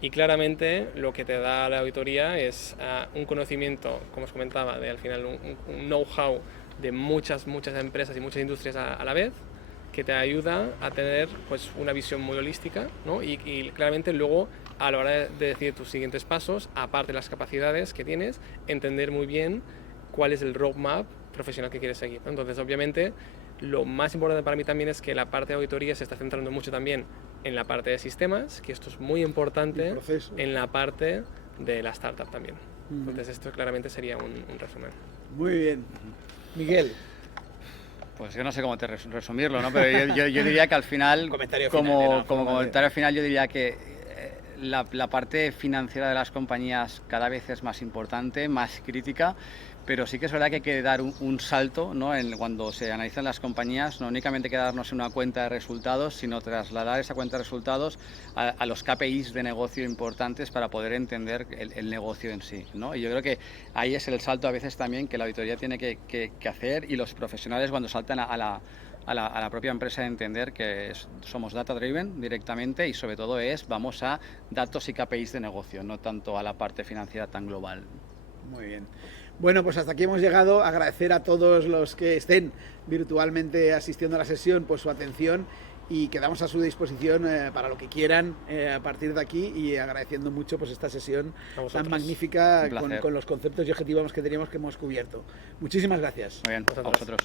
Y claramente lo que te da la auditoría es un conocimiento, como os comentaba, de al final un know-how de muchas empresas y muchas industrias a la vez, que te ayuda a tener pues una visión muy holística, ¿no? Y claramente luego a la hora de decidir tus siguientes pasos, aparte de las capacidades que tienes, entender muy bien cuál es el roadmap profesional que quieres seguir, ¿no? Entonces obviamente lo más importante para mí también es que la parte de auditoría se está centrando mucho también en la parte de sistemas, que esto es muy importante, en la parte de la startup también. Entonces esto claramente sería un resumen. Muy bien. Miguel. Pues yo no sé cómo resumirlo, ¿no? Pero yo diría que al final, como comentario final, yo diría que la parte financiera de las compañías cada vez es más importante, más crítica, pero sí que es verdad que hay que dar un salto, ¿no?, cuando se analizan las compañías, no únicamente quedarnos en una cuenta de resultados, sino trasladar esa cuenta de resultados a los KPIs de negocio importantes para poder entender el negocio en sí, ¿no? Y yo creo que ahí es el salto a veces también que la auditoría tiene que hacer, y los profesionales cuando saltan a la propia empresa, de entender que somos data driven directamente, y sobre todo vamos a datos y KPIs de negocio, no tanto a la parte financiera tan global. Muy bien. Bueno, pues hasta aquí hemos llegado. Agradecer a todos los que estén virtualmente asistiendo a la sesión pues su atención, y quedamos a su disposición para lo que quieran a partir de aquí, y agradeciendo mucho pues esta sesión tan magnífica con los conceptos y objetivos que teníamos que hemos cubierto. Muchísimas gracias. Muy bien, a vosotros.